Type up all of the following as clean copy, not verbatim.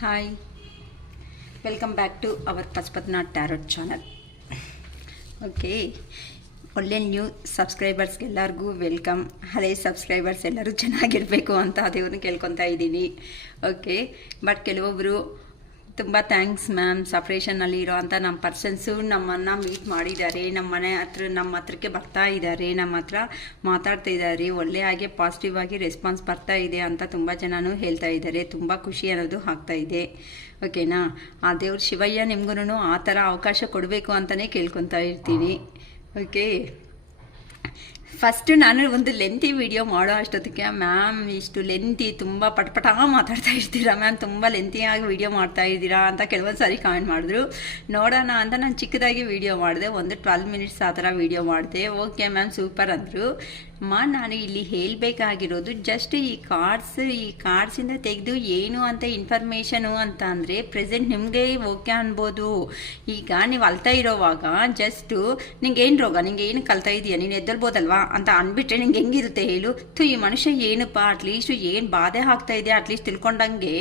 Hi, welcome back to our Pashupatinath tarot channel. Okay, ಒಳ್ಳೆ new ಸಬ್ಸ್ಕ್ರೈಬರ್ಸ್ಗೆಲ್ಲರಿಗೂ welcome. ಹಳೆ subscribers ಎಲ್ಲರೂ ಚೆನ್ನಾಗಿರಬೇಕು ಅಂತ ದೇವ್ರನ್ನ ಕೇಳ್ಕೊತಾ ಇದ್ದೀನಿ. ಓಕೆ, ಬಟ್ ಕೆಲವೊಬ್ಬರು ತುಂಬ ಥ್ಯಾಂಕ್ಸ್ ಮ್ಯಾಮ್, ಸಪ್ರೇಷನಲ್ಲಿ ಇರೋ ಅಂಥ ನಮ್ಮ ಪರ್ಸನ್ಸು ನಮ್ಮನ್ನು ಮೀಟ್ ಮಾಡಿದ್ದಾರೆ, ನಮ್ಮ ಹತ್ರಕ್ಕೆ ಬರ್ತಾ ಇದ್ದಾರೆ, ನಮ್ಮ ಹತ್ರ ಮಾತಾಡ್ತಾ ಇದ್ದಾರೆ, ಒಳ್ಳೆ ಹಾಗೆ ಪಾಸಿಟಿವ್ ಆಗಿ ರೆಸ್ಪಾನ್ಸ್ ಬರ್ತಾ ಇದೆ ಅಂತ ತುಂಬ ಜನನೂ ಹೇಳ್ತಾ ಇದ್ದಾರೆ. ತುಂಬ ಖುಷಿ ಅನ್ನೋದು ಆಗ್ತಾ ಇದೆ. ಓಕೆನಾ, ಆ ದೇವ್ರು ಶಿವಯ್ಯ ನಿಮ್ಗೂ ಆ ಥರ ಅವಕಾಶ ಕೊಡಬೇಕು ಅಂತಲೇ ಕೇಳ್ಕೊತಾ ಇರ್ತೀನಿ. ಓಕೆ, ಫಸ್ಟು ನಾನು ಒಂದು ಲೆಂತಿ ವಿಡಿಯೋ ಮಾಡೋ ಅಷ್ಟೊತ್ತಿಗೆ ಮ್ಯಾಮ್ ಇಷ್ಟು ಲೆಂತಿ ತುಂಬ ಪಟ್ಪಟ ಮಾತಾಡ್ತಾ ಇರ್ತೀರಾ ಮ್ಯಾಮ್, ತುಂಬ ಲೆಂತಿಯಾಗಿ ವಿಡಿಯೋ ಮಾಡ್ತಾ ಇದ್ದೀರಾ ಅಂತ ಕೆಲವೊಂದು ಸಾರಿ ಕಾಮೆಂಟ್ ಮಾಡಿದ್ರು. ನೋಡೋಣ ಅಂತ ನಾನು ಚಿಕ್ಕದಾಗಿ ವಿಡಿಯೋ ಮಾಡಿದೆ, ಒಂದು 12 ಮಿನಿಟ್ಸ್ ಆ ಥರ ವಿಡಿಯೋ ಮಾಡಿದೆ. ಓಕೆ ಮ್ಯಾಮ್, ಸೂಪರ್ ಅಂದರು. ನಾನು ಇಲ್ಲಿ ಹೇಳಬೇಕಾಗಿರೋದು ಜಸ್ಟ್ ಈ ಕಾರ್ಡ್ಸಿಂದ ತೆಗೆದು ಏನು ಅಂತ ಇನ್ಫಾರ್ಮೇಷನು ಅಂತ ಅಂದರೆ ಪ್ರೆಸೆಂಟ್ ನಿಮಗೆ ಓಕೆ ಅನ್ಬೋದು. ಈಗ ನೀವು ಅಳ್ತಾ ಇರೋವಾಗ ಜಸ್ಟು ನಿಂಗೆ ಏನು ರೋಗ, ನಿಂಗೆ ಏನು ಕಲ್ತಾ ಇದೆಯಾ, ನೀನು ಎದ್ದಲ್ಬೋದಲ್ವಾ ಅಂತ ಅಂದ್ಬಿಟ್ರೆ ನಿಂಗೆ ಹೆಂಗಿರುತ್ತೆ ಹೇಳು? ಈ ಮನುಷ್ಯ ಏನಪ್ಪ ಅಟ್ಲೀಸ್ಟ್ ಏನು ಬಾಧೆ ಆಗ್ತಾ ಇದೆ ಅಟ್ಲೀಸ್ಟ್ ತಿಳ್ಕೊಂಡಂಗೆ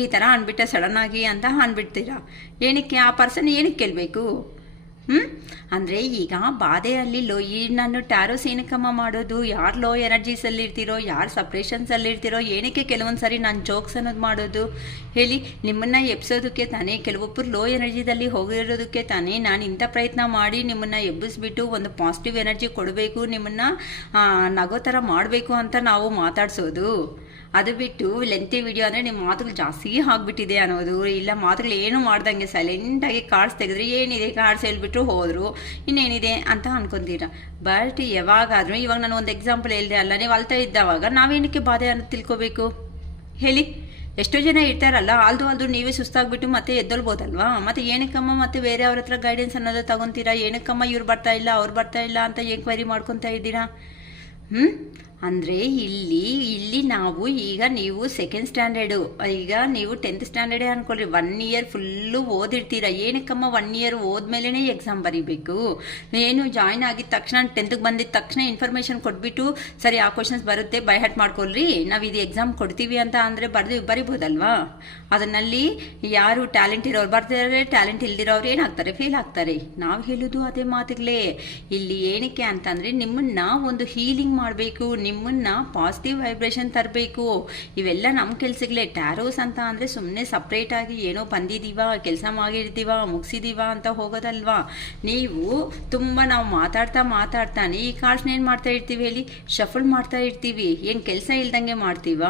ಈ ಥರ ಅಂದ್ಬಿಟ್ಟೆ ಸಡನ್ನಾಗಿ ಅಂತ ಅಂದ್ಬಿಡ್ತೀರಾ. ಏನಕ್ಕೆ ಆ ಪರ್ಸನ್ ಏನಕ್ಕೆ ಕೇಳಬೇಕು? ಅಂದರೆ ಈಗ ಬಾಧೆಯಲ್ಲಿ ನಾನು ಟ್ಯಾರೋಸ್ ಏನಕ್ಕಮ್ಮ ಮಾಡೋದು? ಯಾರು ಲೋ ಎನರ್ಜೀಸಲ್ಲಿ ಇರ್ತೀರೋ, ಯಾರು ಸಪ್ರೇಷನ್ಸಲ್ಲಿ ಇರ್ತೀರೋ, ಏನಕ್ಕೆ ಕೆಲವೊಂದು ಸಾರಿ ನಾನು ಜೋಕ್ಸ್ ಅನ್ನೋದು ಮಾಡೋದು ಹೇಳಿ? ನಿಮ್ಮನ್ನು ಎಬ್ಸೋದಕ್ಕೆ ತಾನೇ, ಕೆಲವೊಬ್ಬರು ಲೋ ಎನರ್ಜಿದಲ್ಲಿ ಹೋಗಿರೋದಕ್ಕೆ ತಾನೇ ನಾನು ಇಂಥ ಪ್ರಯತ್ನ ಮಾಡಿ ನಿಮ್ಮನ್ನು ಎಬ್ಬಿಸ್ಬಿಟ್ಟು ಒಂದು ಪಾಸಿಟಿವ್ ಎನರ್ಜಿ ಕೊಡಬೇಕು, ನಿಮ್ಮನ್ನು ನಗೋ ಥರ ಮಾಡಬೇಕು ಅಂತ ನಾವು ಮಾತಾಡ್ಸೋದು. ಅದು ಬಿಟ್ಟು ಲೆಂತಿ ವಿಡಿಯೋ ಅಂದರೆ ನಿಮ್ಮ ಮಾತುಗಳು ಜಾಸ್ತಿ ಆಗಿಬಿಟ್ಟಿದೆ ಅನ್ನೋದು, ಇಲ್ಲ ಮಾತುಗಳು ಏನು ಮಾಡ್ದಂಗೆ ಸೈಲೆಂಟಾಗಿ ಕಾರ್ಡ್ಸ್ ತೆಗೆದ್ರೆ ಏನಿದೆ ಕಾರ್ಡ್ಸ್ ಹೇಳ್ಬಿಟ್ಟು ಹೋದರು, ಇನ್ನೇನಿದೆ ಅಂತ ಅನ್ಕೊಂತೀರ. ಬಟ್ ಯಾವಾಗಾದರೂ ಇವಾಗ ನಾನು ಒಂದು ಎಕ್ಸಾಂಪಲ್ ಹೇಳಿದೆ ಅಲ್ಲ, ನೀವು ಅಳ್ತಾ ಇದ್ದಾವಾಗ ನಾವೇನಕ್ಕೆ ಬಾಧೆ ಅನ್ನೋದು ತಿಳ್ಕೊಬೇಕು ಹೇಳಿ? ಎಷ್ಟೋ ಜನ ಇರ್ತಾರಲ್ಲ, ಅಲ್ದು ನೀವೇ ಸುಸ್ತಾಗ್ಬಿಟ್ಟು ಮತ್ತೆ ಎದ್ದೊಳ್ಬೋದಲ್ವಾ? ಮತ್ತೆ ಏನಕ್ಕಮ್ಮ ಮತ್ತೆ ಬೇರೆ ಅವ್ರ ಹತ್ರ ಗೈಡೆನ್ಸ್ ಅನ್ನೋದು ತಗೊತೀರಾ? ಏನಕ್ಕಮ್ಮ ಇವ್ರು ಬರ್ತಾ ಇಲ್ಲ ಅವ್ರು ಬರ್ತಾ ಇಲ್ಲ ಅಂತ ಎಂಕ್ವೈರಿ ಮಾಡ್ಕೊತಾ ಇದ್ದೀರಾ? ಅಂದರೆ ಇಲ್ಲಿ ನಾವು ಈಗ ನೀವು ಸೆಕೆಂಡ್ ಸ್ಟ್ಯಾಂಡರ್ಡು, ಈಗ ನೀವು 10th ಸ್ಟ್ಯಾಂಡರ್ಡೇ ಅಂದ್ಕೊಳ್ರಿ, 1 ಇಯರ್ ಫುಲ್ಲು ಓದಿರ್ತೀರ. ಏನಕ್ಕಮ್ಮ 1 ಇಯರ್ ಓದ್ಮೇಲೆ ಎಕ್ಸಾಮ್ ಬರೀಬೇಕು? ಏನು ಜಾಯ್ನ್ ಆಗಿದ ತಕ್ಷಣ 10th ಬಂದಿದ್ದ ತಕ್ಷಣ ಇನ್ಫಾರ್ಮೇಷನ್ ಕೊಟ್ಬಿಟ್ಟು ಸರಿ ಆ ಕ್ವಶನ್ಸ್ ಬರುತ್ತೆ ಬೈ ಹಾರ್ಟ್ ಮಾಡ್ಕೊಳ್ರಿ, ನಾವು ಇದು ಎಕ್ಸಾಮ್ ಕೊಡ್ತೀವಿ ಅಂತ ಅಂದರೆ ಬರಿಬೋದಲ್ವಾ? ಅದನ್ನಲ್ಲಿ ಯಾರು ಟ್ಯಾಲೆಂಟ್ ಇರೋರು ಬರ್ತಾರೆ, ಟ್ಯಾಲೆಂಟ್ ಇಲ್ದಿರೋರು ಏನಾಗ್ತಾರೆ? ಫೇಲ್ ಆಗ್ತಾರೆ. ನಾವು ಹೇಳೋದು ಅದೇ ಮಾತುಗಳೇ. ಇಲ್ಲಿ ಏನಕ್ಕೆ ಅಂತಂದರೆ ನಿಮ್ಮನ್ನ ಒಂದು ಹೀಲಿಂಗ್ ಮಾಡಬೇಕು, ನಿಮ್ಮನ್ನ ಪಾಸಿಟಿವ್ ವೈಬ್ರೇಷನ್ ತರಬೇಕು. ಇವೆಲ್ಲ ನಮ್ಮ ಕೆಲಸಗಳೇ. ಟ್ಯಾರೋಸ್ ಅಂತ ಅಂದರೆ ಸುಮ್ಮನೆ ಸಪ್ರೇಟಾಗಿ ಏನೋ ಬಂದಿದ್ದೀವ, ಕೆಲಸ ಮಾಡಿರ್ತೀವ, ಮುಗಿಸಿದೀವ ಅಂತ ಹೋಗೋದಲ್ವಾ. ನೀವು ನಾವು ಮಾತಾಡ್ತಾನೆ ಈ ಕಾರ್ಡ್ಸ್ನ ಏನು ಮಾಡ್ತಾ ಇರ್ತೀವಿ ಹೇಳಿ? ಶಫಲ್ ಮಾಡ್ತಾ ಇರ್ತೀವಿ. ಏನು ಕೆಲಸ ಇಲ್ದಂಗೆ ಮಾಡ್ತೀವ?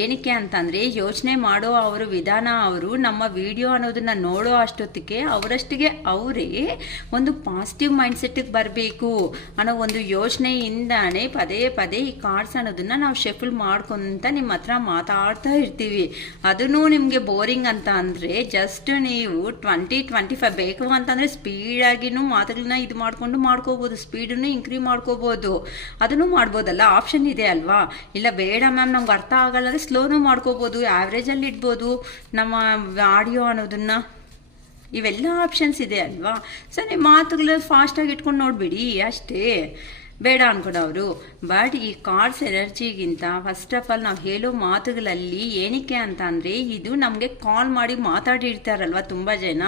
ಏನಕ್ಕೆ ಅಂತಂದರೆ ಯೋಚನೆ ಮಾಡೋ ಅವರ ವಿಧಾನ, ಅವರು ನಮ್ಮ ವಿಡಿಯೋ ಅನ್ನೋದನ್ನ ನೋಡೋ ಅಷ್ಟೊತ್ತಿಗೆ ಅವರಷ್ಟಿಗೆ ಅವರೇ ಒಂದು ಪಾಸಿಟಿವ್ ಮೈಂಡ್ಸೆಟ್ಟಿಗೆ ಬರಬೇಕು ಅನ್ನೋ ಒಂದು ಯೋಚನೆಯಿಂದಾನೇ ಪದೇ ಪದೇ ಈ ಕಾರ್ಡ್ಸ್ ಅನ್ನೋದನ್ನ ನಾವು ಶಫಲ್ ಮಾಡ್ಕೊಂತ ನಿಮ್ಮ ಹತ್ರ ಮಾತಾಡ್ತಾ ಇರ್ತೀವಿ. ಅದನ್ನು ನಿಮಗೆ ಬೋರಿಂಗ್ ಅಂತ ಅಂದರೆ ಜಸ್ಟ್ ನೀವು 20-25 ಬೇಕು ಅಂತಂದರೆ ಸ್ಪೀಡಾಗಿನೂ ಮಾತುಗಳನ್ನ ಇದು ಮಾಡ್ಕೋಬೋದು, ಸ್ಪೀಡನ್ನು ಇನ್ಕ್ರೀಸ್ ಮಾಡ್ಕೋಬೋದು. ಅದನ್ನು ಮಾಡ್ಬೋದಲ್ಲ, ಆಪ್ಷನ್ ಇದೆ ಅಲ್ವಾ? ಇಲ್ಲ ಬೇಡ ಮ್ಯಾಮ್ ನಮ್ಗೆ ಅರ್ಥ ಆಗಲ್ಲ ಅಂದರೆ ಸ್ಲೋನು ಮಾಡ್ಕೋಬೋದು, ಆ್ಯಾವ್ರೇಜಲ್ಲಿ ಇಡ್ಬೋದು ನಮ್ಮ ಆಡಿಯೋ ಅನ್ನೋದನ್ನ. ಇವೆಲ್ಲ ಆಪ್ಷನ್ಸ್ ಇದೆ ಅಲ್ವಾ? ಸೊ ನೀವು ಮಾತುಗಳು ಫಾಸ್ಟಾಗಿ ಇಟ್ಕೊಂಡು ನೋಡಿಬಿಡಿ ಅಷ್ಟೇ, ಬೇಡ ಅನ್ಕೊಡೋರು. ಬಟ್ ಈ ಕಾರ್ಡ್ಸ್ ಎನರ್ಜಿಗಿಂತ ಫಸ್ಟ್ ಆಫ್ ಆಲ್ ನಾವು ಹೇಳೋ ಮಾತುಗಳಲ್ಲಿ ಏನಕ್ಕೆ ಅಂತ ಅಂದರೆ ಇದು ನಮಗೆ ಕಾಲ್ ಮಾಡಿ ಮಾತಾಡಿರ್ತಾರಲ್ವ ತುಂಬ ಜನ,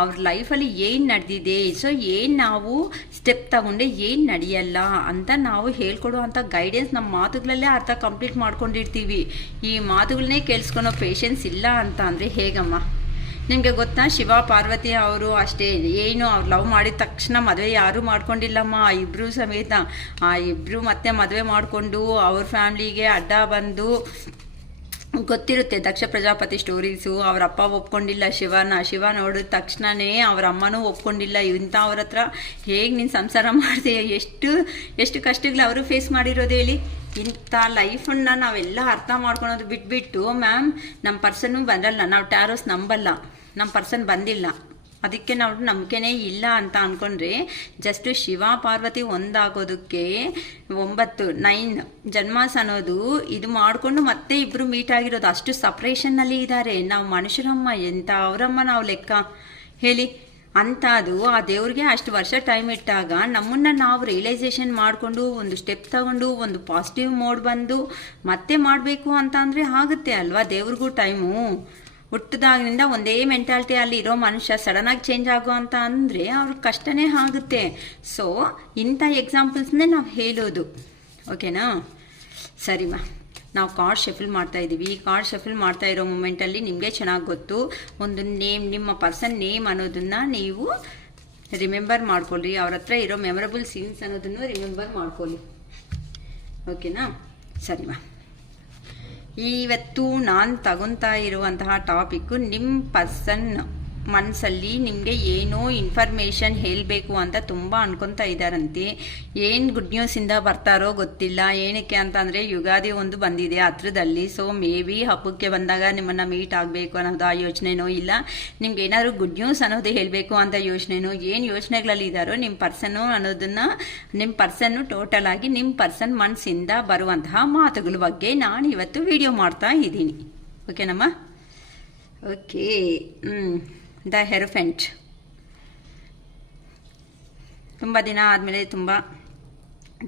ಅವ್ರ ಲೈಫಲ್ಲಿ ಏನು ನಡೆದಿದೆ, ಸೊ ಏನು ನಾವು ಸ್ಟೆಪ್ ತಗೊಂಡೆ ಏನು ನಡೆಯಲ್ಲ ಅಂತ ನಾವು ಹೇಳ್ಕೊಡೋ ಅಂಥ ಗೈಡೆನ್ಸ್ ನಮ್ಮ ಮಾತುಗಳಲ್ಲೇ ಅರ್ಥ ಕಂಪ್ಲೀಟ್ ಮಾಡ್ಕೊಂಡಿರ್ತೀವಿ. ಈ ಮಾತುಗಳನ್ನೇ ಕೇಳಿಸ್ಕೊಳೋ ಪೇಷನ್ಸ್ ಇಲ್ಲ ಅಂತ ಅಂದರೆ ಹೇಗಮ್ಮ? ನಿಮಗೆ ಗೊತ್ತಾ, ಶಿವ ಪಾರ್ವತಿ ಅವರು ಅಷ್ಟೇ, ಏನು ಅವ್ರು ಲವ್ ಮಾಡಿದ ತಕ್ಷಣ ಮದುವೆ ಯಾರೂ ಮಾಡ್ಕೊಂಡಿಲ್ಲಮ್ಮ. ಆ ಇಬ್ಬರು ಸಮೇತ ಮತ್ತೆ ಮದುವೆ ಮಾಡಿಕೊಂಡು ಅವ್ರ ಫ್ಯಾಮ್ಲಿಗೆ ಅಡ್ಡ ಬಂದು, ಗೊತ್ತಿರುತ್ತೆ ದಕ್ಷ ಪ್ರಜಾಪತಿ ಸ್ಟೋರೀಸು. ಅವ್ರ ಅಪ್ಪ ಒಪ್ಕೊಂಡಿಲ್ಲ ಶಿವ ನೋಡಿದ ತಕ್ಷಣವೇ ಅವ್ರ ಅಮ್ಮನೂ ಒಪ್ಕೊಂಡಿಲ್ಲ. ಅವ್ರ ಹತ್ರ ಹೇಗೆ ನೀನು ಸಂಸಾರ ಮಾಡ್ತೀಯ, ಎಷ್ಟು ಕಷ್ಟಗಳು ಅವರು ಫೇಸ್ ಮಾಡಿರೋದು ಹೇಳಿ? ಇಂಥ ಲೈಫನ್ನು ನಾವೆಲ್ಲ ಅರ್ಥ ಮಾಡ್ಕೊಳೋದು ಬಿಟ್ಬಿಟ್ಟು ಮ್ಯಾಮ್ ನಮ್ಮ ಪರ್ಸನ್ನು ಬರಲ್ಲ, ನಾವು ಟ್ಯಾರೋಸ್ ನಂಬಲ್ಲ, ನಮ್ಮ ಪರ್ಸನ್ ಬಂದಿಲ್ಲ, ಅದಕ್ಕೆ ನಾವು ನಂಬಿಕೆನೇ ಇಲ್ಲ ಅಂತ ಅಂದ್ಕೊಂಡ್ರೆ ಜಸ್ಟ್ ಶಿವ ಪಾರ್ವತಿ ಒಂದಾಗೋದಕ್ಕೆ 9 ಜನ್ಮಾಸ್ ಅನ್ನೋದು ಇದು ಮಾಡಿಕೊಂಡು ಮತ್ತೆ ಇಬ್ಬರು ಮೀಟ್ ಆಗಿರೋದು. ಅಷ್ಟು ಸಪ್ರೇಷನ್ನಲ್ಲಿ ಇದ್ದಾರೆ. ನಾವು ಮನುಷ್ಯರಮ್ಮ ಎಂಥ ಅವರಮ್ಮ ನಾವು ಲೆಕ್ಕ ಹೇಳಿ? ಅಂಥದ್ದು ಆ ದೇವ್ರಿಗೆ ಅಷ್ಟು ವರ್ಷ ಟೈಮ್ ಇಟ್ಟಾಗ ನಮ್ಮನ್ನು ನಾವು ರಿಯಲೈಸೇಷನ್ ಮಾಡಿಕೊಂಡು ಒಂದು ಸ್ಟೆಪ್ ತಗೊಂಡು ಒಂದು ಪಾಸಿಟಿವ್ ಮೋಡ್ ಬಂದು ಮತ್ತೆ ಮಾಡಬೇಕು ಅಂತ ಅಂದರೆ ಆಗುತ್ತೆ ಅಲ್ವಾ? ದೇವ್ರಿಗೂ ಟೈಮು ಹುಟ್ಟಿದಾಗಿನಿಂದ ಒಂದೇ ಮೆಂಟಾಲಿಟಿ ಅಲ್ಲಿ ಇರೋ ಮನುಷ್ಯ ಸಡನ್ನಾಗಿ ಚೇಂಜ್ ಆಗೋ ಅಂತ ಅಂದರೆ ಅವ್ರಿಗೆ ಕಷ್ಟನೇ ಆಗುತ್ತೆ. ಸೊ ಇಂಥ ಎಕ್ಸಾಂಪಲ್ಸ್ನೇ ನಾವು ಹೇಳೋದು, ಓಕೆನಾ? ಸರಿಮಾ, ನಾವು ಕಾರ್ಡ್ ಶಫಲ್ ಮಾಡ್ತಾಯಿದ್ದೀವಿ. ಕಾರ್ಡ್ ಶಫಲ್ ಮಾಡ್ತಾ ಇರೋ ಮೂಮೆಂಟಲ್ಲಿ ನಿಮಗೆ ಚೆನ್ನಾಗಿ ಗೊತ್ತು, ಒಂದು ನೇಮ್, ನಿಮ್ಮ ಪರ್ಸನ್ ನೇಮ್ ಅನ್ನೋದನ್ನು ನೀವು ರಿಮೆಂಬರ್ ಮಾಡ್ಕೊಳ್ಳಿ. ಅವ್ರ ಹತ್ರ ಇರೋ ಮೆಮೊರಬಲ್ ಸೀನ್ಸ್ ಅನ್ನೋದನ್ನು ರಿಮೆಂಬರ್ ಮಾಡ್ಕೊಳ್ಳಿ, ಓಕೆನಾ? ಸರಿಮಾ, ಇವತ್ತು ನಾನು ತಗೊತಾ ಇರುವಂತಹ ಟಾಪಿಕ್ಕು ನಿಮ್ಮ ಪರ್ಸನ್ ಮನಸ್ಸಲ್ಲಿ ನಿಮಗೆ ಏನೋ ಇನ್ಫಾರ್ಮೇಷನ್ ಹೇಳಬೇಕು ಅಂತ ತುಂಬ ಅನ್ಕೊತಾ ಇದ್ದಾರಂತೆ. ಏನು ಗುಡ್ ನ್ಯೂಸಿಂದ ಬರ್ತಾರೋ ಗೊತ್ತಿಲ್ಲ. ಏನಕ್ಕೆ ಅಂತಂದರೆ ಯುಗಾದಿ ಒಂದು ಬಂದಿದೆ ಹತ್ರದಲ್ಲಿ. ಸೊ ಮೇ ಬಿ ಹಬ್ಬಕ್ಕೆ ಬಂದಾಗ ನಿಮ್ಮನ್ನು ಮೀಟ್ ಆಗಬೇಕು ಅನ್ನೋದು ಆ ಯೋಚನೆನೋ, ಇಲ್ಲ ನಿಮ್ಗೆ ಏನಾದರೂ ಗುಡ್ ನ್ಯೂಸ್ ಅನ್ನೋದು ಹೇಳಬೇಕು ಅಂತ ಯೋಚನೆನೋ, ಏನು ಯೋಚನೆಗಳಲ್ಲಿ ಇದ್ದಾರೋ ನಿಮ್ಮ ಪರ್ಸನ್ನು ಅನ್ನೋದನ್ನು, ನಿಮ್ಮ ಪರ್ಸನ್ನು ಟೋಟಲ್ ಆಗಿ ನಿಮ್ಮ ಪರ್ಸನ್ ಮನಸ್ಸಿಂದ ಬರುವಂತಹ ಮಾತುಗಳ ಬಗ್ಗೆ ನಾನು ಇವತ್ತು ವಿಡಿಯೋ ಮಾಡ್ತಾ ಇದ್ದೀನಿ, ಓಕೆನಮ್ಮ? ಓಕೆ. ದ ಹೆರೋಫೆಂಟ್ ತುಂಬ ದಿನ ಆದಮೇಲೆ ತುಂಬ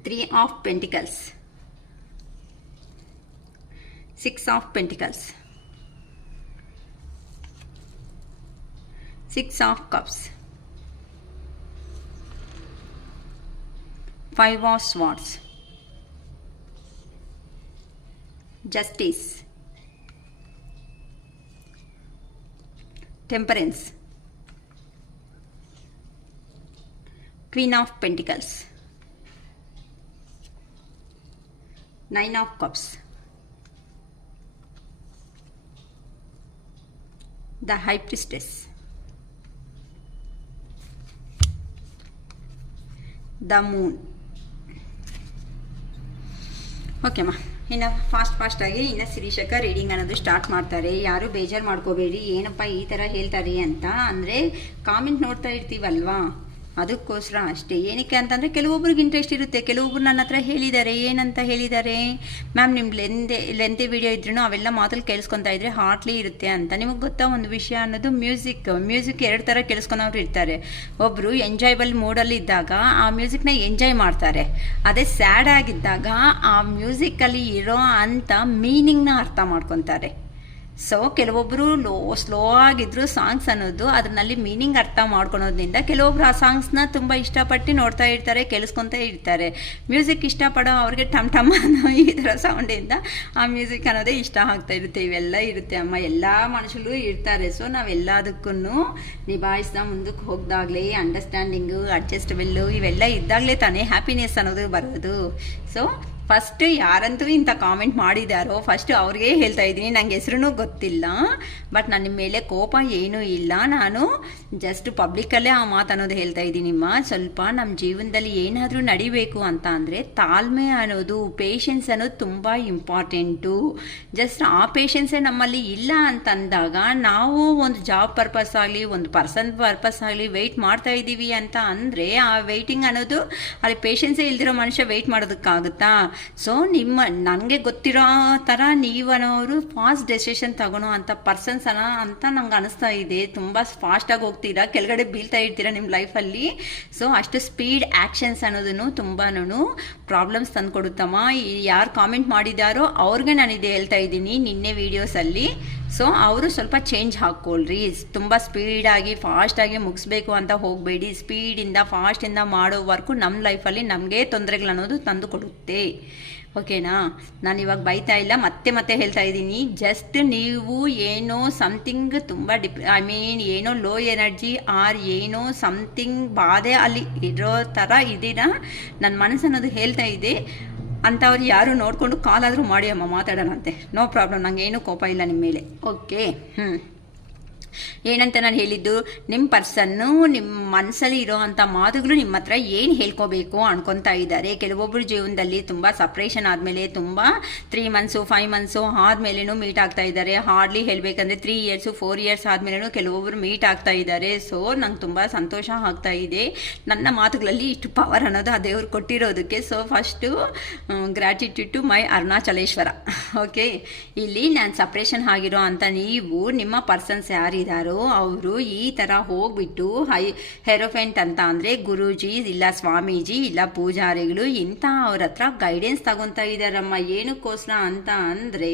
3 of pentacles, 6 of pentacles, 6 of cups, 5 of swords, justice, Temperance, Queen of Pentacles, 9 of Cups, the High Priestess, the Moon. Okay ma, ಇನ್ನು ಫಾಸ್ಟಾಗಿ ಇನ್ನು ಶಿರೀಷಕ ರೀಡಿಂಗ್ ಅನ್ನೋದು ಸ್ಟಾರ್ಟ್ ಮಾಡ್ತಾರೆ. ಯಾರು ಬೇಜಾರು ಮಾಡ್ಕೋಬೇಡಿ, ಏನಪ್ಪ ಈ ಥರ ಹೇಳ್ತಾರೆ ಅಂತ ಅಂದರೆ ಕಾಮೆಂಟ್ ನೋಡ್ತಾ ಇರ್ತೀವಲ್ವಾ, ಅದಕ್ಕೋಸ್ಕರ ಅಷ್ಟೇ. ಏನಕ್ಕೆ ಅಂತಂದರೆ ಕೆಲವೊಬ್ರಿಗೆ ಇಂಟ್ರೆಸ್ಟ್ ಇರುತ್ತೆ, ಕೆಲವೊಬ್ರು ನನ್ನ ಹತ್ರ ಹೇಳಿದ್ದಾರೆ. ಏನಂತ ಹೇಳಿದ್ದಾರೆ, ಮ್ಯಾಮ್ ನಿಮ್ಮ ಲೆಂತೆ ವಿಡಿಯೋ ಇದ್ರೂ ಅವೆಲ್ಲ ಮಾತಲ್ಲಿ ಕೇಳಿಸ್ಕೊತಾ ಇದ್ರೆ ಹಾರ್ಟ್ಲಿ ಇರುತ್ತೆ ಅಂತ. ನಿಮಗೆ ಗೊತ್ತಾ ಒಂದು ವಿಷಯ ಅನ್ನೋದು, ಮ್ಯೂಸಿಕ್ 2 ಥರ ಕೇಳಿಸ್ಕೊಳೋರು ಇರ್ತಾರೆ. ಒಬ್ಬರು ಎಂಜಾಯಬಲ್ ಮೂಡಲ್ಲಿ ಇದ್ದಾಗ ಆ ಮ್ಯೂಸಿಕ್ನ ಎಂಜಾಯ್ ಮಾಡ್ತಾರೆ. ಅದೇ ಸ್ಯಾಡ್ ಆಗಿದ್ದಾಗ ಆ ಮ್ಯೂಸಿಕಲ್ಲಿ ಇರೋ ಅಂಥ ಮೀನಿಂಗ್ನ ಅರ್ಥ ಮಾಡ್ಕೊತಾರೆ. ಸೊ ಕೆಲವೊಬ್ಬರು ಸ್ಲೋ ಆಗಿದ್ರು ಸಾಂಗ್ಸ್ ಅನ್ನೋದು ಅದರಲ್ಲಿ ಮೀನಿಂಗ್ ಅರ್ಥ ಮಾಡ್ಕೊಳೋದ್ರಿಂದ ಕೆಲವೊಬ್ರು ಆ ಸಾಂಗ್ಸ್ನ ತುಂಬ ಇಷ್ಟಪಟ್ಟು ನೋಡ್ತಾ ಇರ್ತಾರೆ, ಕೇಳಿಸ್ಕೊತಾ ಇರ್ತಾರೆ. ಮ್ಯೂಸಿಕ್ ಇಷ್ಟಪಡೋ ಅವ್ರಿಗೆ ಟಮ್ ಟಮ್ ಅನ್ನೋ ಈ ಥರ ಸೌಂಡಿಂದ ಆ ಮ್ಯೂಸಿಕ್ ಅನ್ನೋದೇ ಇಷ್ಟ ಆಗ್ತಾ ಇರುತ್ತೆ. ಇವೆಲ್ಲ ಇರುತ್ತೆ ಅಮ್ಮ, ಎಲ್ಲ ಮನುಷ್ಯರು ಇರ್ತಾರೆ. ಸೊ ನಾವೆಲ್ಲದಕ್ಕೂ ನಿಭಾಯಿಸ್ದ ಮುಂದಕ್ಕೆ ಹೋಗ್ದಾಗಲೇ ಅಂಡರ್ಸ್ಟ್ಯಾಂಡಿಂಗು, ಅಡ್ಜಸ್ಟಬಲ್ಲು ಇವೆಲ್ಲ ಇದ್ದಾಗಲೇ ತಾನೇ ಹ್ಯಾಪಿನೆಸ್ ಅನ್ನೋದು ಬರೋದು. ಸೊ ಫಸ್ಟ್ ಯಾರಂತೂ ಇಂಥ ಕಾಮೆಂಟ್ ಮಾಡಿದಾರೋ ಫಸ್ಟ್ ಅವ್ರಿಗೆ ಹೇಳ್ತಾ ಇದ್ದೀನಿ. ನನಗೆ ಹೆಸರು ಗೊತ್ತಿಲ್ಲ, ಬಟ್ ನನ್ನ ಮೇಲೆ ಕೋಪ ಏನೂ ಇಲ್ಲ. ನಾನು ಜಸ್ಟ್ ಪಬ್ಲಿಕ್ಕಲ್ಲೇ ಆ ಮಾತನ್ನೋದು ಹೇಳ್ತಾ ಇದ್ದೀನಿಮ್ಮ. ಸ್ವಲ್ಪ ನಮ್ಮ ಜೀವನದಲ್ಲಿ ಏನಾದರೂ ನಡಿಬೇಕು ಅಂತ ಅಂದರೆ ತಾಳ್ಮೆ ಅನ್ನೋದು, ಪೇಷನ್ಸ್ ಅನ್ನೋದು ತುಂಬ ಇಂಪಾರ್ಟೆಂಟು. ಜಸ್ಟ್ ಆ ಪೇಷನ್ಸೇ ನಮ್ಮಲ್ಲಿ ಇಲ್ಲ ಅಂತಂದಾಗ ನಾವು ಒಂದು ಜಾಬ್ ಪರ್ಪಸ್ ಆಗಲಿ, ಒಂದು ಪರ್ಸನ್ ಪರ್ಪಸ್ ಆಗಲಿ ವೆಯ್ಟ್ ಮಾಡ್ತಾ ಇದ್ದೀವಿ ಅಂತ ಅಂದರೆ ಆ ವೆಯ್ಟಿಂಗ್ ಅನ್ನೋದು, ಅಲ್ಲಿ ಪೇಷನ್ಸೇ ಇಲ್ದಿರೋ ಮನುಷ್ಯ ವೆಯ್ಟ್ ಮಾಡೋದಕ್ಕಾಗುತ್ತಾ? ಸೊ ನನಗೆ ಗೊತ್ತಿರೋ ಥರ ನೀವನವರು ಫಾಸ್ಟ್ ಡೆಸಿಷನ್ ತಗೊಳ್ಳೋ ಅಂಥ ಪರ್ಸನ್ಸ್ ಅಂತ ನಂಗೆ ಅನಿಸ್ತಾ ಇದೆ. ತುಂಬ ಫಾಸ್ಟಾಗಿ ಹೋಗ್ತೀರಾ, ಕೆಳಗಡೆ ಬೀಳ್ತಾ ಇರ್ತೀರಾ ನಿಮ್ಮ ಲೈಫಲ್ಲಿ. ಸೊ ಅಷ್ಟು ಸ್ಪೀಡ್ ಆ್ಯಕ್ಷನ್ಸ್ ಅನ್ನೋದನ್ನು ತುಂಬಾ ಪ್ರಾಬ್ಲಮ್ಸ್ ತಂದುಕೊಡುತ್ತಮ್ಮ. ಯಾರು ಕಾಮೆಂಟ್ ಮಾಡಿದಾರೋ ಅವ್ರಿಗೆ ನಾನು ಇದು ಹೇಳ್ತಾ ಇದ್ದೀನಿ ನಿನ್ನೆ ವೀಡಿಯೋಸಲ್ಲಿ. ಸೊ ಅವರು ಸ್ವಲ್ಪ ಚೇಂಜ್ ಹಾಕ್ಕೊಳ್ರಿ. ತುಂಬ ಸ್ಪೀಡಾಗಿ ಫಾಸ್ಟಾಗಿ ಮುಗಿಸ್ಬೇಕು ಅಂತ ಹೋಗಬೇಡಿ. ಸ್ಪೀಡಿಂದ ಫಾಸ್ಟಿಂದ ಮಾಡೋ ವರ್ಕು ನಮ್ಮ ಲೈಫಲ್ಲಿ ನಮಗೆ ತೊಂದರೆಗಳನ್ನೋದು ತಂದು ಕೊಡುತ್ತೆ, ಓಕೆನಾ? ನಾನು ಇವಾಗ ಬೈತಾ ಇಲ್ಲ, ಮತ್ತೆ ಹೇಳ್ತಾ ಇದ್ದೀನಿ. ಜಸ್ಟ್ ನೀವು ಏನೋ ಸಮಥಿಂಗ್ ತುಂಬ ಏನೋ ಲೋ ಎನರ್ಜಿ ಆರ್ ಏನೋ ಸಮಥಿಂಗ್ ಬಾಧೆ ಅಲ್ಲಿ ಇರೋ ಥರ ಇದೀನ ನನ್ನ ಮನಸ್ಸು ಅನ್ನೋದು ಹೇಳ್ತಾ ಇದೆ. ಅಂಥವ್ರು ಯಾರು ನೋಡಿಕೊಂಡು ಕಾಲಾದರೂ ಮಾಡಿ ಅಮ್ಮ, ಮಾತಾಡೋಣಂತೆ, ನೋ ಪ್ರಾಬ್ಲಮ್. ನಂಗೆ ಏನೂ ಕೋಪ ಇಲ್ಲ ನಿಮ್ಮ ಮೇಲೆ, ಓಕೆ? ಏನಂತ ನಾನು ಹೇಳಿದ್ದು, ನಿಮ್ಮ ಪರ್ಸನ್ನು ನಿಮ್ಮ ಮನಸ್ಸಲ್ಲಿ ಇರೋ ಅಂಥ ಮಾತುಗಳು ನಿಮ್ಮ ಹತ್ರ ಏನು ಹೇಳ್ಕೋಬೇಕು ಅನ್ಕೊತಾ ಇದ್ದಾರೆ. ಕೆಲವೊಬ್ಬರು ಜೀವನದಲ್ಲಿ ತುಂಬ ಸಪ್ರೇಷನ್ ಆದಮೇಲೆ ತುಂಬ 3 ಮಂತ್ಸು 5 ಮಂತ್ಸು ಆದಮೇಲೆನೂ ಮೀಟ್ ಆಗ್ತಾ ಇದ್ದಾರೆ. ಹಾರ್ಡ್ಲಿ ಹೇಳಬೇಕಂದ್ರೆ 3 ಇಯರ್ಸು 4 ಇಯರ್ಸ್ ಆದಮೇಲೆನೂ ಕೆಲವೊಬ್ಬರು ಮೀಟ್ ಆಗ್ತಾ ಇದ್ದಾರೆ. ಸೊ ನಂಗೆ ತುಂಬ ಸಂತೋಷ ಆಗ್ತಾ ಇದೆ ನನ್ನ ಮಾತುಗಳಲ್ಲಿ ಇಷ್ಟು ಪವರ್ ಅನ್ನೋದು ಆ ದೇವ್ರು ಕೊಟ್ಟಿರೋದಕ್ಕೆ. So first gratitude to my Arunachaleshwara, okay? ಇಲ್ಲಿ ನಾನು ಸಪ್ರೇಷನ್ ಆಗಿರೋ ಅಂತ ನೀವು ನಿಮ್ಮ ಪರ್ಸನ್ಸ್ ಯಾರು ಇದ್ದಾರೋ ಅವರು ಈ ಥರ ಹೋಗ್ಬಿಟ್ಟು ಹೆರೋಫೆಂಟ್ ಅಂತ ಅಂದರೆ ಗುರೂಜಿ ಇಲ್ಲ ಸ್ವಾಮೀಜಿ ಇಲ್ಲ ಪೂಜಾರಿಗಳು ಇಂಥ ಅವ್ರ ಹತ್ರ ಗೈಡೆನ್ಸ್ ತಗೊತಾ ಇದ್ದಾರಮ್ಮ. ಏನಕ್ಕೋಸ್ಕರ ಅಂತ ಅಂದರೆ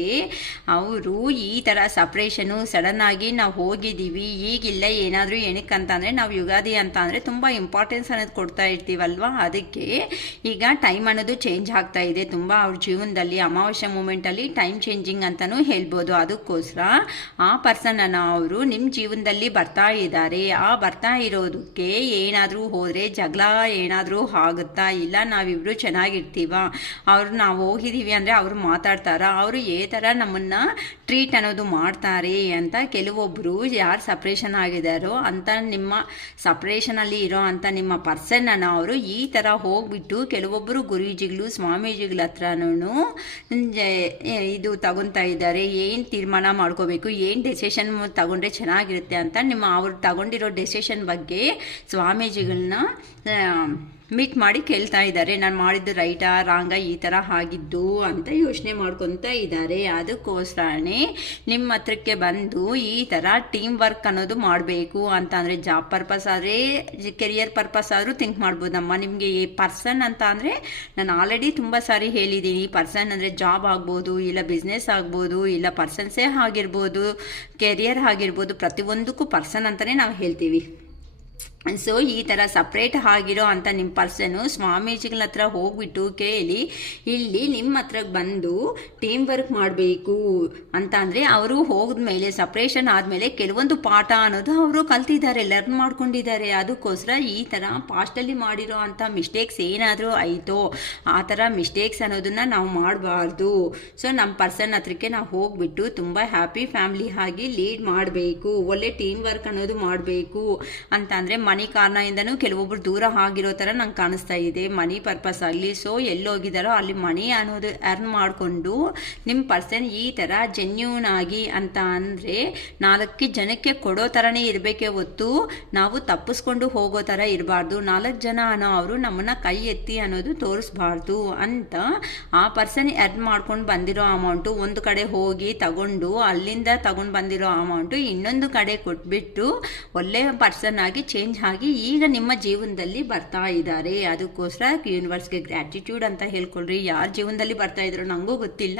ಅವರು ಈ ಥರ ಸಪ್ರೇಷನು ಸಡನ್ನಾಗಿ ನಾವು ಹೋಗಿದ್ದೀವಿ, ಈಗಿಲ್ಲ ಏನಾದರೂ ಏನಕ್ಕಂತ ಅಂದರೆ ನಾವು ಯುಗಾದಿ ಅಂತ ಅಂದರೆ ತುಂಬ ಇಂಪಾರ್ಟೆನ್ಸ್ ಅನ್ನೋದು ಕೊಡ್ತಾ ಇರ್ತೀವಲ್ವ, ಅದಕ್ಕೆ ಈಗ ಟೈಮ್ ಅನ್ನೋದು ಚೇಂಜ್ ಆಗ್ತಾ ಇದೆ ತುಂಬ ಅವ್ರ ಜೀವನದಲ್ಲಿ. ಅಮಾವಾಸ್ಯ ಮೂಮೆಂಟಲ್ಲಿ ಟೈಮ್ ಚೇಂಜಿಂಗ್ ಅಂತಲೂ ಹೇಳ್ಬೋದು. ಅದಕ್ಕೋಸ್ಕರ ಆ ಪರ್ಸನನ್ನು ಅವರು ನಿಮ್ಮ ಜೀವನದಲ್ಲಿ ಬರ್ತಾ ಇದ್ದಾರೆ. ಆ ಬರ್ತಾ ಇರೋದಕ್ಕೆ ಏನಾದರೂ ಹೋದರೆ ಜಗಳ ಏನಾದರೂ ಆಗುತ್ತಾ, ಇಲ್ಲ ನಾವಿಬ್ಬರು ಚೆನ್ನಾಗಿರ್ತೀವ, ಅವ್ರು ನಾವು ಹೋಗಿದ್ದೀವಿ ಅಂದರೆ ಅವರು ಮಾತಾಡ್ತಾರ, ಅವರು ಏ ಥರ ನಮ್ಮನ್ನು ಟ್ರೀಟ್ ಅನ್ನೋದು ಮಾಡ್ತಾರೆ ಅಂತ ಕೆಲವೊಬ್ಬರು ಯಾರು ಸಪ್ರೇಷನ್ ಆಗಿದ್ದಾರೋ ಅಂತ ನಿಮ್ಮ ಸಪ್ರೇಷನಲ್ಲಿ ಇರೋ ಅಂಥ ನಿಮ್ಮ ಪರ್ಸನನ್ನು ಅವರು ಈ ಥರ ಹೋಗ್ಬಿಟ್ಟು ಕೆಲವೊಬ್ಬರು ಗುರೂಜಿಗಳು ಸ್ವಾಮೀಜಿಗಳ ಹತ್ರನೂ ಇದು ತಗೊತಾ ಇದ್ದಾರೆ. ಏನು ತೀರ್ಮಾನ ಮಾಡ್ಕೋಬೇಕು, ಏನು ಡೆಸಿಷನ್ ತಗೊಂಡ್ರೆ ಚೆನ್ನಾಗಿರುತ್ತೆ ಅಂತ ಅವ್ರು ತಗೊಂಡಿರೋ ಡೆಸಿಷನ್ ಬಗ್ಗೆ ಸ್ವಾಮೀಜಿಗಳನ್ನ ಮೀಟ್ ಮಾಡಿ ಕೇಳ್ತಾ ಇದ್ದಾರೆ. ನಾನು ಮಾಡಿದ್ದು ರೈಟಾ ರಾಂಗ, ಈ ಥರ ಆಗಿದ್ದು ಅಂತ ಯೋಚನೆ ಮಾಡ್ಕೊತಾ ಇದ್ದಾರೆ. ಅದಕ್ಕೋಸ್ಕರನೇ ನಿಮ್ಮ ಹತ್ರಕ್ಕೆ ಬಂದು ಈ ಥರ ಟೀಮ್ ವರ್ಕ್ ಅನ್ನೋದು ಮಾಡಬೇಕು ಅಂತ ಅಂದರೆ ಜಾಬ್ ಪರ್ಪಸ್ ಆದರೆ ಕೆರಿಯರ್ ಪರ್ಪಸ್ ಆದರೂ ಥಿಂಕ್ ಮಾಡ್ಬೋದಮ್ಮ. ನಿಮಗೆ ಈ ಪರ್ಸನ್ ಅಂತ ಅಂದರೆ ನಾನು ಆಲ್ರೆಡಿ ತುಂಬ ಸಾರಿ ಹೇಳಿದ್ದೀನಿ, ಪರ್ಸನ್ ಅಂದರೆ ಜಾಬ್ ಆಗ್ಬೋದು, ಇಲ್ಲ ಬಿಸ್ನೆಸ್ ಆಗ್ಬೋದು, ಇಲ್ಲ ಪರ್ಸನ್ಸೇ ಆಗಿರ್ಬೋದು, ಕೆರಿಯರ್ ಆಗಿರ್ಬೋದು, ಪ್ರತಿಯೊಂದಕ್ಕೂ ಪರ್ಸನ್ ಅಂತಲೇ ನಾವು ಹೇಳ್ತೀವಿ. ಸೊ ಈ ಥರ ಸಪ್ರೇಟ್ ಆಗಿರೋ ಅಂಥ ನಿಮ್ಮ ಪರ್ಸನ್ನು ಸ್ವಾಮೀಜಿಗಳ ಹತ್ರ ಹೋಗ್ಬಿಟ್ಟು ಕೇಳಿ ಇಲ್ಲಿ ನಿಮ್ಮ ಹತ್ರಕ್ಕೆ ಬಂದು ಟೀಮ್ ವರ್ಕ್ ಮಾಡಬೇಕು ಅಂತ ಅಂದರೆ ಅವರು ಹೋದ್ಮೇಲೆ ಸಪ್ರೇಷನ್ ಆದಮೇಲೆ ಕೆಲವೊಂದು ಪಾಠ ಅನ್ನೋದು ಅವರು ಕಲ್ತಿದ್ದಾರೆ, ಲರ್ನ್ ಮಾಡ್ಕೊಂಡಿದ್ದಾರೆ. ಅದಕ್ಕೋಸ್ಕರ ಈ ಥರ ಪಾಸ್ಟಲ್ಲಿ ಮಾಡಿರೋ ಅಂಥ ಮಿಸ್ಟೇಕ್ಸ್ ಏನಾದರೂ ಆಯಿತೋ ಆ ಥರ ಮಿಸ್ಟೇಕ್ಸ್ ಅನ್ನೋದನ್ನು ನಾವು ಮಾಡಬಾರ್ದು. ಸೊ ನಮ್ಮ ಪರ್ಸನ್ ಹತ್ರಕ್ಕೆ ನಾವು ಹೋಗ್ಬಿಟ್ಟು ತುಂಬ ಹ್ಯಾಪಿ ಫ್ಯಾಮ್ಲಿ ಆಗಿ ಲೀಡ್ ಮಾಡಬೇಕು, ಒಳ್ಳೆ ಟೀಮ್ ವರ್ಕ್ ಅನ್ನೋದು ಮಾಡಬೇಕು ಅಂತ ಅಂದರೆ ಮನಿ ಕಾರಣದಿಂದನೂ ಕೆಲವೊಬ್ರು ದೂರ ಆಗಿರೋ ಥರ ನಂಗೆ ಕಾಣಿಸ್ತಾ ಇದೆ, ಮನಿ ಪರ್ಪಸ್ ಆಗಲಿ. ಸೊ ಎಲ್ಲೋಗಿದ್ದಾರೋ ಅಲ್ಲಿ ಮನಿ ಅನ್ನೋದು ಅರ್ನ್ ಮಾಡಿಕೊಂಡು ನಿಮ್ಮ ಪರ್ಸನ್ ಈ ಥರ ಜೆನ್ಯೂನ್ ಆಗಿ ಅಂತ ಅಂದರೆ 4 ಜನಕ್ಕೆ ಕೊಡೋ ಥರನೇ ಇರಬೇಕೇ ಹೊತ್ತು ನಾವು ತಪ್ಪಿಸ್ಕೊಂಡು ಹೋಗೋ ಥರ ಇರಬಾರ್ದು. 4 ಜನ ಅವರು ನಮ್ಮನ್ನು ಕೈ ಎತ್ತಿ ಅನ್ನೋದು ತೋರಿಸ್ಬಾರ್ದು ಅಂತ ಆ ಪರ್ಸನ್ ಅರ್ನ್ ಮಾಡ್ಕೊಂಡು ಬಂದಿರೋ ಅಮೌಂಟು ಒಂದು ಕಡೆ ಹೋಗಿ ತಗೊಂಡು ಅಲ್ಲಿಂದ ತಗೊಂಡು ಬಂದಿರೋ ಅಮೌಂಟು ಇನ್ನೊಂದು ಕಡೆ ಕೊಟ್ಬಿಟ್ಟು ಒಳ್ಳೆಯ ಪರ್ಸನ್ ಆಗಿ ಚೇಂಜ್ ಆಗಿ ಈಗ ನಿಮ್ಮ ಜೀವನದಲ್ಲಿ ಬರ್ತಾ ಇದ್ದಾರೆ. ಅದಕ್ಕೋಸ್ಕರ ಯೂನಿವರ್ಸ್ಗೆ ಗ್ರ್ಯಾಟಿಟ್ಯೂಡ್ ಅಂತ ಹೇಳ್ಕೊಳ್ರಿ. ಯಾರ ಜೀವನದಲ್ಲಿ ಬರ್ತಾ ಇದ್ರು ನನಗೂ ಗೊತ್ತಿಲ್ಲ,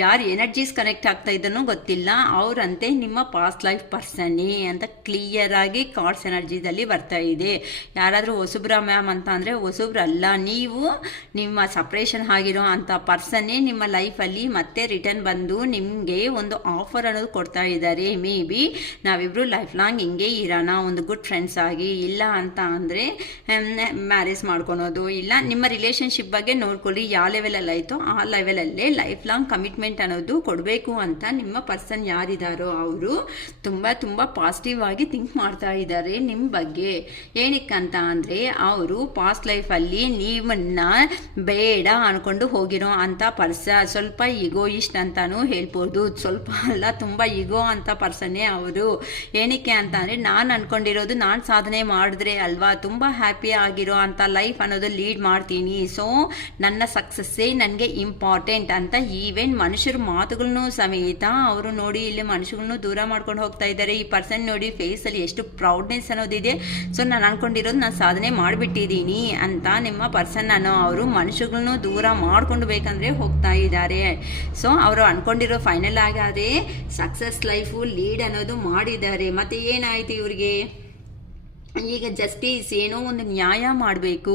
ಯಾರು ಎನರ್ಜೀಸ್ ಕನೆಕ್ಟ್ ಆಗ್ತಾ ಇದ್ದನೂ ಗೊತ್ತಿಲ್ಲ, ಅವರಂತೆ ನಿಮ್ಮ ಪಾಸ್ಟ್ ಲೈಫ್ ಪರ್ಸನ್ನೇ ಅಂತ ಕ್ಲಿಯರ್ ಆಗಿ ಕಾರ್ಡ್ಸ್ ಎನರ್ಜಿದಲ್ಲಿ ಬರ್ತಾ ಇದೆ. ಯಾರಾದರೂ ಹೊಸಬ್ರ ಮ್ಯಾಮ್ ಅಂತ ಅಂದರೆ ಹೊಸಬ್ರಲ್ಲ, ನೀವು ನಿಮ್ಮ ಸಪ್ರೇಷನ್ ಆಗಿರೋ ಅಂಥ ಪರ್ಸನ್ನೇ ನಿಮ್ಮ ಲೈಫಲ್ಲಿ ಮತ್ತೆ ರಿಟರ್ನ್ ಬಂದು ನಿಮಗೆ ಒಂದು ಆಫರ್ ಅನ್ನೋದು ಕೊಡ್ತಾ ಇದ್ದಾರೆ. ಮೇ ಬಿ ನಾವಿಬ್ಬರು ಲೈಫ್ ಲಾಂಗ್ ಹಿಂಗೆ ಇರೋಣ, ಒಂದು ಗುಡ್ ಫ್ರೆಂಡ್ಸ್ ಆಗಿ, ಇಲ್ಲ ಅಂತ ಅಂದರೆ ಮ್ಯಾರೇಜ್ ಮಾಡ್ಕೊಳೋದು, ಇಲ್ಲ ನಿಮ್ಮ ರಿಲೇಷನ್ಶಿಪ್ ಬಗ್ಗೆ ನೋಡ್ಕೊಳ್ಳಿ ಯಾವ ಲೆವೆಲಲ್ಲಿ ಆಯಿತೋ ಆ ಲೆವೆಲಲ್ಲೇ ಲೈಫ್ ಲಾಂಗ್ ಕಮಿಟ್ಮೆಂಟ್ ಅನ್ನೋದು ಕೊಡಬೇಕು ಅಂತ ನಿಮ್ಮ ಪರ್ಸನ್ ಯಾರಿದ್ದಾರೋ ಅವರು ತುಂಬ ತುಂಬ ಪಾಸಿಟಿವ್ ಆಗಿ ಥಿಂಕ್ ಮಾಡ್ತಾ ಇದ್ದಾರೆ ನಿಮ್ಮ ಬಗ್ಗೆ. ಏನಕ್ಕಂತ ಅಂದರೆ ಅವರು ಪಾಸ್ಟ್ ಲೈಫಲ್ಲಿ ನೀವನ್ನ ಬೇಡ ಅಂದ್ಕೊಂಡು ಹೋಗಿರೋ ಅಂಥ ಸ್ವಲ್ಪ ಈಗೋಯಿಸ್ಟ್ ಅಂತಾನೂ ಹೇಳ್ಬೋದು, ಸ್ವಲ್ಪ ಅಲ್ಲ ತುಂಬ ಈಗೋ ಅಂತ ಪರ್ಸನ್ನೇ ಅವರು. ಏನಕ್ಕೆ ಅಂತ ಅಂದರೆ ನಾನು ಅಂದ್ಕೊಂಡಿರೋದು ನಾನು ಸಾಧನೆ ಮಾಡಿದ್ರೆ ಅಲ್ವಾ ತುಂಬ ಹ್ಯಾಪಿ ಆಗಿರೋ ಅಂಥ ಲೈಫ್ ಅನ್ನೋದು ಲೀಡ್ ಮಾಡ್ತೀನಿ. ಸೊ ನನ್ನ ಸಕ್ಸಸ್ಸೇ ನನಗೆ ಇಂಪಾರ್ಟೆಂಟ್ ಅಂತ ಈವನ್ ಮನುಷ್ಯರ ಮಾತುಗಳನ್ನು ಸಮೇತ ಅವರು ನೋಡಿ ಇಲ್ಲಿ ಮನುಷ್ಯಗಳನ್ನು ದೂರ ಮಾಡ್ಕೊಂಡು ಹೋಗ್ತಾ ಇದ್ದಾರೆ. ಈ ಪರ್ಸನ್ ನೋಡಿ ಫೇಸಲ್ಲಿ ಎಷ್ಟು ಪ್ರೌಡ್ನೆಸ್ ಅನ್ನೋದಿದೆ. ಸೊ ನಾನು ಅಂದ್ಕೊಂಡಿರೋದು ನಾನು ಸಾಧನೆ ಮಾಡಿಬಿಟ್ಟಿದ್ದೀನಿ ಅಂತ ನಿಮ್ಮ ಪರ್ಸನ್ ಅವರು ಮನುಷ್ಯಗಳನ್ನು ದೂರ ಮಾಡ್ಕೊಂಡು ಬೇಕಂದ್ರೆ ಹೋಗ್ತಾ ಇದ್ದಾರೆ. ಸೊ ಅವರು ಅಂದ್ಕೊಂಡಿರೋ ಫೈನಲ್ ಆಗಾದರೆ ಸಕ್ಸಸ್ ಲೈಫು ಲೀಡ್ ಅನ್ನೋದು ಮಾಡಿದ್ದಾರೆ. ಮತ್ತು ಏನಾಯಿತು ಇವ್ರಿಗೆ ಈಗ ಜಸ್ಟಿಸ್ ಏನೋ ಒಂದು ನ್ಯಾಯ ಮಾಡಬೇಕು.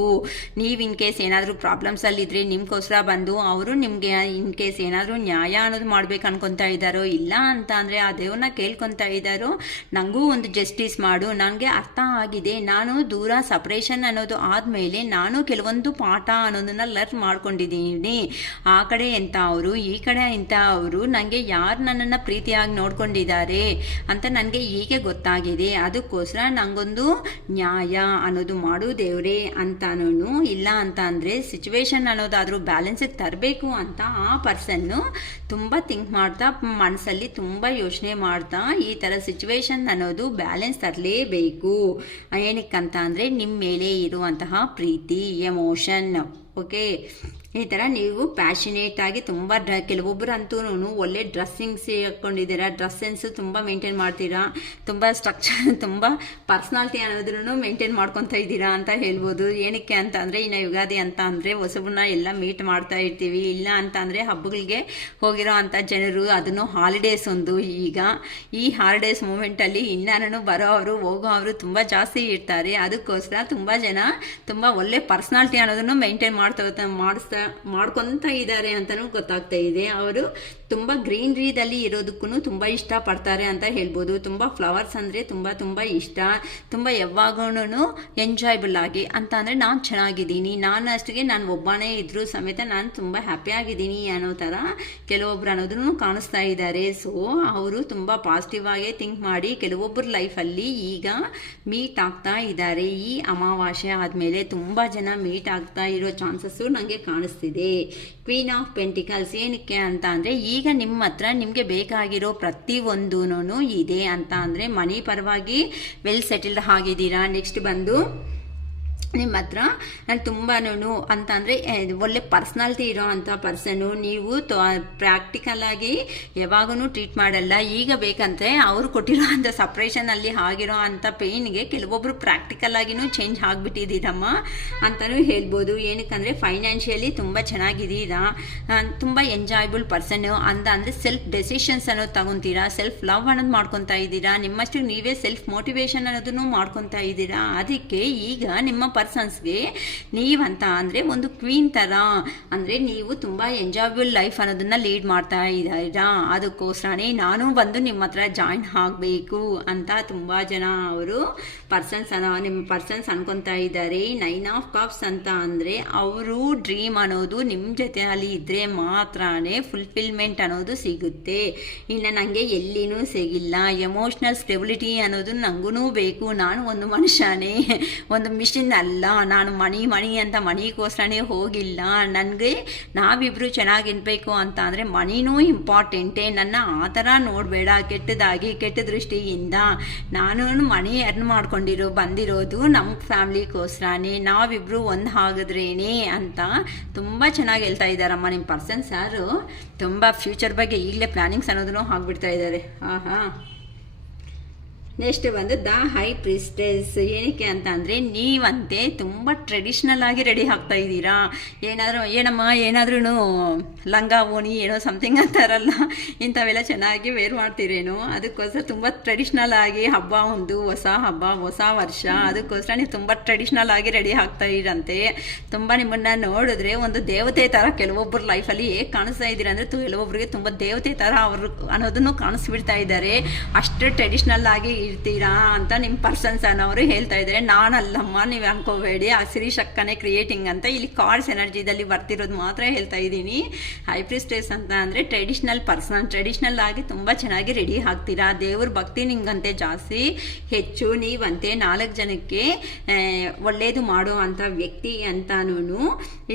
ನೀವು ಇನ್ ಕೇಸ್ ಏನಾದರೂ ಪ್ರಾಬ್ಲಮ್ಸಲ್ಲಿದ್ದರೆ ನಿಮ್ಗೋಸ್ಕರ ಬಂದು ಅವರು ನಿಮಗೆ ಇನ್ ಕೇಸ್ ಏನಾದರೂ ನ್ಯಾಯ ಅನ್ನೋದು ಮಾಡ್ಬೇಕು ಅನ್ಕೊತಾ ಇದ್ದಾರೋ, ಇಲ್ಲ ಅಂತ ಅಂದರೆ ಆ ದೇವ್ರನ್ನ ಕೇಳ್ಕೊತಾ ಇದ್ದಾರೋ ನನಗೂ ಒಂದು ಜಸ್ಟಿಸ್ ಮಾಡು, ನನಗೆ ಅರ್ಥ ಆಗಿದೆ, ನಾನು ದೂರ ಸಪ್ರೇಷನ್ ಅನ್ನೋದು ಆದಮೇಲೆ ನಾನು ಕೆಲವೊಂದು ಪಾಠ ಅನ್ನೋದನ್ನು ಲರ್ನ್ ಮಾಡ್ಕೊಂಡಿದ್ದೀನಿ. ಆ ಕಡೆ ಎಂಥ ಅವರು ಈ ಕಡೆ ಎಂಥ ಅವರು, ನನಗೆ ಯಾರು ನನ್ನನ್ನು ಪ್ರೀತಿಯಾಗಿ ನೋಡ್ಕೊಂಡಿದ್ದಾರೆ ಅಂತ ನನಗೆ ಹೀಗೆ ಗೊತ್ತಾಗಿದೆ. ಅದಕ್ಕೋಸ್ಕರ ನನಗೊಂದು ನ್ಯಾಯ ಅನ್ನೋದು ಮಾಡು ದೇವ್ರೆ ಅಂತಾನು, ಇಲ್ಲ ಅಂತ ಅಂದರೆ ಸಿಚುವೇಶನ್ ಅನ್ನೋದಾದರೂ ಬ್ಯಾಲೆನ್ಸಿಗೆ ತರಬೇಕು ಅಂತ ಆ ಪರ್ಸನ್ನು ತುಂಬ ಥಿಂಕ್ ಮಾಡ್ತಾ ಮನಸ್ಸಲ್ಲಿ ತುಂಬ ಯೋಚನೆ ಮಾಡ್ತಾ ಈ ಥರ ಸಿಚುವೇಶನ್ ಅನ್ನೋದು ಬ್ಯಾಲೆನ್ಸ್ ತರಲೇಬೇಕು. ಏನಕ್ಕಂತ ಅಂದರೆ ನಿಮ್ಮ ಮೇಲೆ ಇರುವಂತಹ ಪ್ರೀತಿ ಎಮೋಷನ್, ಓಕೆ ಈ ಥರ ನೀವು ಪ್ಯಾಷನೇಟ್ ಆಗಿ ತುಂಬ ಕೆಲವೊಬ್ಬರು ಅಂತೂ ಒಳ್ಳೆ ಡ್ರೆಸ್ಸಿಂಗ್ಸ್ ಹಾಕ್ಕೊಂಡಿದ್ದೀರಾ, ಡ್ರೆಸ್ ಸೆನ್ಸ್ ತುಂಬ ಮೇಂಟೈನ್ ಮಾಡ್ತೀರಾ, ತುಂಬ ಸ್ಟ್ರಕ್ಚರ್ ತುಂಬ ಪರ್ಸ್ನಾಲಿಟಿ ಅನ್ನೋದ್ರೂ ಮೇಂಟೈನ್ ಮಾಡ್ಕೊತಾ ಇದ್ದೀರಾ ಅಂತ ಹೇಳ್ಬೋದು. ಏನಕ್ಕೆ ಅಂತ ಅಂದರೆ ಇನ್ನು ಯುಗಾದಿ ಅಂತ ಅಂದರೆ ಹೊಸಬನ್ನ ಎಲ್ಲ ಮೀಟ್ ಮಾಡ್ತಾ ಇರ್ತೀವಿ, ಇಲ್ಲ ಅಂತ ಅಂದರೆ ಹಬ್ಬಗಳಿಗೆ ಹೋಗಿರೋ ಅಂಥ ಜನರು, ಅದನ್ನು ಹಾಲಿಡೇಸ್ ಒಂದು ಈಗ ಈ ಹಾಲಿಡೇಸ್ ಮೂಮೆಂಟಲ್ಲಿ ಇನ್ನೂ ಬರೋವರು ಹೋಗೋವರು ತುಂಬ ಜಾಸ್ತಿ ಇರ್ತಾರೆ. ಅದಕ್ಕೋಸ್ಕರ ತುಂಬ ಜನ ತುಂಬ ಒಳ್ಳೆ ಪರ್ಸ್ನಾಲಿಟಿ ಅನ್ನೋದನ್ನು ಮೇಂಟೈನ್ ಮಾಡ್ಕೊತಾ ಇದ್ದಾರೆ ಅಂತಲೂ ಗೊತ್ತಾಗ್ತಾ ಇದೆ. ಅವರು ತುಂಬ ಗ್ರೀನ್ರಿದಲ್ಲಿ ಇರೋದಕ್ಕೂ ತುಂಬ ಇಷ್ಟಪಡ್ತಾರೆ ಅಂತ ಹೇಳ್ಬೋದು. ತುಂಬ ಫ್ಲವರ್ಸ್ ಅಂದರೆ ತುಂಬ ಇಷ್ಟ, ತುಂಬ ಯಾವಾಗೂ ಎಂಜಾಯಬಲ್ ಆಗಿ ಅಂತ ಅಂದರೆ ನಾನು ಚೆನ್ನಾಗಿದ್ದೀನಿ, ನಾನು ಅಷ್ಟಿಗೆ ನಾನು ಒಬ್ಬನೇ ಇದ್ರೂ ಸಮೇತ ನಾನು ತುಂಬ ಹ್ಯಾಪಿಯಾಗಿದ್ದೀನಿ ಅನ್ನೋ ಥರ ಕೆಲವೊಬ್ರು ಅನ್ನೋದನ್ನು ಕಾಣಿಸ್ತಾ ಇದ್ದಾರೆ. ಸೊ ಅವರು ತುಂಬ ಪಾಸಿಟಿವ್ ಆಗೇ ಥಿಂಕ್ ಮಾಡಿ ಕೆಲವೊಬ್ಬರ ಲೈಫಲ್ಲಿ ಈಗ ಮೀಟ್ ಆಗ್ತಾ ಇದ್ದಾರೆ. ಈ ಅಮಾವಾಸ್ಯೆ ಆದಮೇಲೆ ತುಂಬ ಜನ ಮೀಟ್ ಆಗ್ತಾ ಇರೋ ಚಾನ್ಸಸ್ಸು ನನಗೆ ಕಾಣಿಸ್ತಿದೆ. ಕ್ವೀನ್ ಆಫ್ ಪೆಂಟಿಕಲ್ಸ್ ಏನಕ್ಕೆ ಅಂತ ಅಂದರೆ ಈಗ ನಿಮ್ಮ ಹತ್ರ ನಿಮಗೆ ಬೇಕಾಗಿರೋ ಪ್ರತಿಯೊಂದೂ ಇದೆ ಅಂತ ಅಂದರೆ ಮನಿ ಪರವಾಗಿ ವೆಲ್ ಸೆಟಲ್ಡ್ ಆಗಿದ್ದೀರಾ. ನೆಕ್ಸ್ಟ್ ಬಂದು ನಿಮ್ಮ ಹತ್ರ ನಾನು ತುಂಬಾ ಅಂತ ಅಂದರೆ ಒಳ್ಳೆ ಪರ್ಸ್ನಾಲಿಟಿ ಇರೋ ಅಂಥ ಪರ್ಸನು. ನೀವು ಪ್ರಾಕ್ಟಿಕಲಾಗಿ ಯಾವಾಗೂ ಟ್ರೀಟ್ ಮಾಡಲ್ಲ. ಈಗ ಬೇಕಂದರೆ ಅವರು ಕೊಟ್ಟಿರೋ ಅಂಥ ಸಪ್ರೇಷನಲ್ಲಿ ಆಗಿರೋ ಅಂಥ ಪೇಯ್ನಿಗೆ ಕೆಲವೊಬ್ಬರು ಪ್ರಾಕ್ಟಿಕಲಾಗಿನೂ ಚೇಂಜ್ ಆಗಿಬಿಟ್ಟಿದ್ದೀರಮ್ಮ ಅಂತಲೂ ಹೇಳ್ಬೋದು. ಏನಕ್ಕಂದರೆ ಫೈನಾನ್ಷಿಯಲಿ ತುಂಬ ಚೆನ್ನಾಗಿದ್ದೀರಾ, ತುಂಬ ಎಂಜಾಯಬಲ್ ಪರ್ಸನ್ನು ಅಂತ ಅಂದರೆ ಸೆಲ್ಫ್ ಡೆಸಿಷನ್ಸ್ ಅನ್ನೋದು ತಗೊತೀರಾ, ಸೆಲ್ಫ್ ಲವ್ ಅನ್ನೋದು ಮಾಡ್ಕೊತಾ ಇದ್ದೀರಾ, ನಿಮ್ಮಷ್ಟು ನೀವೇ ಸೆಲ್ಫ್ ಮೋಟಿವೇಶನ್ ಅನ್ನೋದನ್ನು ಮಾಡ್ಕೊತಾ ಇದ್ದೀರಾ. ಅದಕ್ಕೆ ಈಗ ನಿಮ್ಮ ಪರ್ಸನ್ಸ್ಗೆ ನೀವಂತ ಅಂದರೆ ಒಂದು ಕ್ವೀನ್ ಥರ ಅಂದರೆ ನೀವು ತುಂಬ ಎಂಜಾಯಬಲ್ ಲೈಫ್ ಅನ್ನೋದನ್ನು ಲೀಡ್ ಮಾಡ್ತಾ ಇದ್ದೀರಾ. ಅದಕ್ಕೋಸ್ಕರನೇ ನಾನು ಬಂದು ನಿಮ್ಮ ಹತ್ರ ಜಾಯಿನ್ ಆಗಬೇಕು ಅಂತ ತುಂಬ ಜನ ಅವರು ನಿಮ್ಮ ಪರ್ಸನ್ಸ್ ಅನ್ಕೊತಾ ಇದ್ದಾರೆ. 9 ಆಫ್ ಕಪ್ಸ್ ಅಂತ ಅಂದರೆ ಅವರು ಡ್ರೀಮ್ ಅನ್ನೋದು ನಿಮ್ಮ ಜೊತೆಯಲ್ಲಿ ಇದ್ದರೆ ಮಾತ್ರನೇ ಫುಲ್ಫಿಲ್ಮೆಂಟ್ ಅನ್ನೋದು ಸಿಗುತ್ತೆ. ಇನ್ನು ನನಗೆ ಎಲ್ಲಿನೂ ಸಿಗಿಲ್ಲ. ಎಮೋಷ್ನಲ್ ಸ್ಟೆಬಿಲಿಟಿ ಅನ್ನೋದು ನನಗೂ ಬೇಕು. ನಾನು ಒಂದು ಮನುಷ್ಯನೇ, ಒಂದು ಮಿಷಿನ್ ಅಲ್ಲ. ನಾನು ಮಣಿ ಅಂತ ಮನಿಗೋಸ್ಕರನೇ ಹೋಗಿಲ್ಲ. ನನಗೆ ನಾವಿಬ್ಬರು ಚೆನ್ನಾಗಿರ್ಬೇಕು ಅಂತ ಅಂದರೆ ಮನಿನೂ ಇಂಪಾರ್ಟೆಂಟೇ. ನನ್ನ ಆ ಥರ ನೋಡಬೇಡ ಕೆಟ್ಟ ದೃಷ್ಟಿಯಿಂದ. ನಾನು ಮನಿ ಅರ್ನ್ ಬಂದಿರೋದು ನಮ್ಮ ಫ್ಯಾಮ್ಲಿಗೋಸ್ಕರನೇ, ನಾವಿಬ್ಬರು ಒಂದು ಆಗಿದ್ರೇನೆ ಅಂತ ತುಂಬ ಚೆನ್ನಾಗಿ ಹೇಳ್ತಾ ಇದ್ದಾರಮ್ಮ ನಿಮ್ಮ ಪರ್ಸನ್ಸ್ ಯಾರು. ತುಂಬ ಫ್ಯೂಚರ್ ಬಗ್ಗೆ ಈಗಲೇ ಪ್ಲಾನಿಂಗ್ಸ್ ಅನ್ನೋದನ್ನು ಆಗಿಬಿಡ್ತಾ ಇದ್ದಾರೆ. ನೆಕ್ಸ್ಟ್ ಬಂದು ದ ಹೈ ಪ್ರಿಸ್ಟೆಸ್. ಏನಕ್ಕೆ ಅಂತ ಅಂದರೆ ನೀವಂತೆ ತುಂಬ ಟ್ರೆಡಿಷ್ನಲ್ ಆಗಿ ರೆಡಿ ಆಗ್ತಾ ಇದ್ದೀರಾ. ಏನಾದರೂ ಲಂಗ ಓಣಿ ಏನೋ ಸಮಥಿಂಗ್ ಅಂತಾರಲ್ಲ, ಇಂಥವೆಲ್ಲ ಚೆನ್ನಾಗಿ ವೇರ್ ಮಾಡ್ತೀರೇನೋ. ಅದಕ್ಕೋಸ್ಕರ ತುಂಬ ಟ್ರೆಡಿಷ್ನಲ್ ಆಗಿ ಹಬ್ಬ, ಒಂದು ಹೊಸ ಹಬ್ಬ, ಹೊಸ ವರ್ಷ, ಅದಕ್ಕೋಸ್ಕರ ನೀವು ತುಂಬ ಟ್ರೆಡಿಷ್ನಲ್ ಆಗಿ ರೆಡಿ ಆಗ್ತಾ ಇರಂತೆ. ತುಂಬ ನಿಮ್ಮನ್ನು ನೋಡಿದ್ರೆ ಒಂದು ದೇವತೆ ಥರ ಕೆಲವೊಬ್ಬರ ಲೈಫಲ್ಲಿ ಹೇಗೆ ಕಾಣಿಸ್ತಾ ಇದ್ದೀರಾ ಅಂದರೆ ಕೆಲವೊಬ್ಬರಿಗೆ ತುಂಬ ದೇವತೆ ಥರ ಅವರು ಅನ್ನೋದನ್ನು ಕಾಣಿಸ್ಬಿಡ್ತಾ ಇದ್ದಾರೆ. ಅಷ್ಟು ಟ್ರೆಡಿಷ್ನಲ್ ಆಗಿ ಇರ್ತೀರಾ ಅಂತ ನಿಮ್ಮ ಪರ್ಸನ್ಸ್ ಅನ್ನೋರು ಹೇಳ್ತಾ ಇದ್ದಾರೆ. ನಾನಲ್ಲಮ್ಮ, ನೀವು ಅನ್ಕೋಬೇಡಿ, ಆ ಶ್ರೀಶಕ್ಕನೇ ಕ್ರಿಯೇಟಿಂಗ್ ಅಂತ ಇಲ್ಲಿ ಕಾರ್ಡ್ಸ್ ಎನರ್ಜಿದಲ್ಲಿ ಬರ್ತಿರೋದು ಮಾತ್ರ ಹೇಳ್ತಾ ಇದ್ದೀನಿ. ಹೈಪ್ರಿಸ್ಟೆಸ್ ಅಂತ ಅಂದರೆ ಟ್ರೆಡಿಷ್ನಲ್ ಪರ್ಸನ್, ಟ್ರೆಡಿಷ್ನಲ್ ಆಗಿ ತುಂಬ ಚೆನ್ನಾಗಿ ರೆಡಿ ಆಗ್ತೀರಾ. ದೇವ್ರ ಭಕ್ತಿ ನಿಂಗಂತೆ ಜಾಸ್ತಿ ಹೆಚ್ಚು. ನೀವಂತೆ 4 ಜನಕ್ಕೆ ಒಳ್ಳೇದು ಮಾಡೋ ಅಂಥ ವ್ಯಕ್ತಿ ಅಂತಾನೂ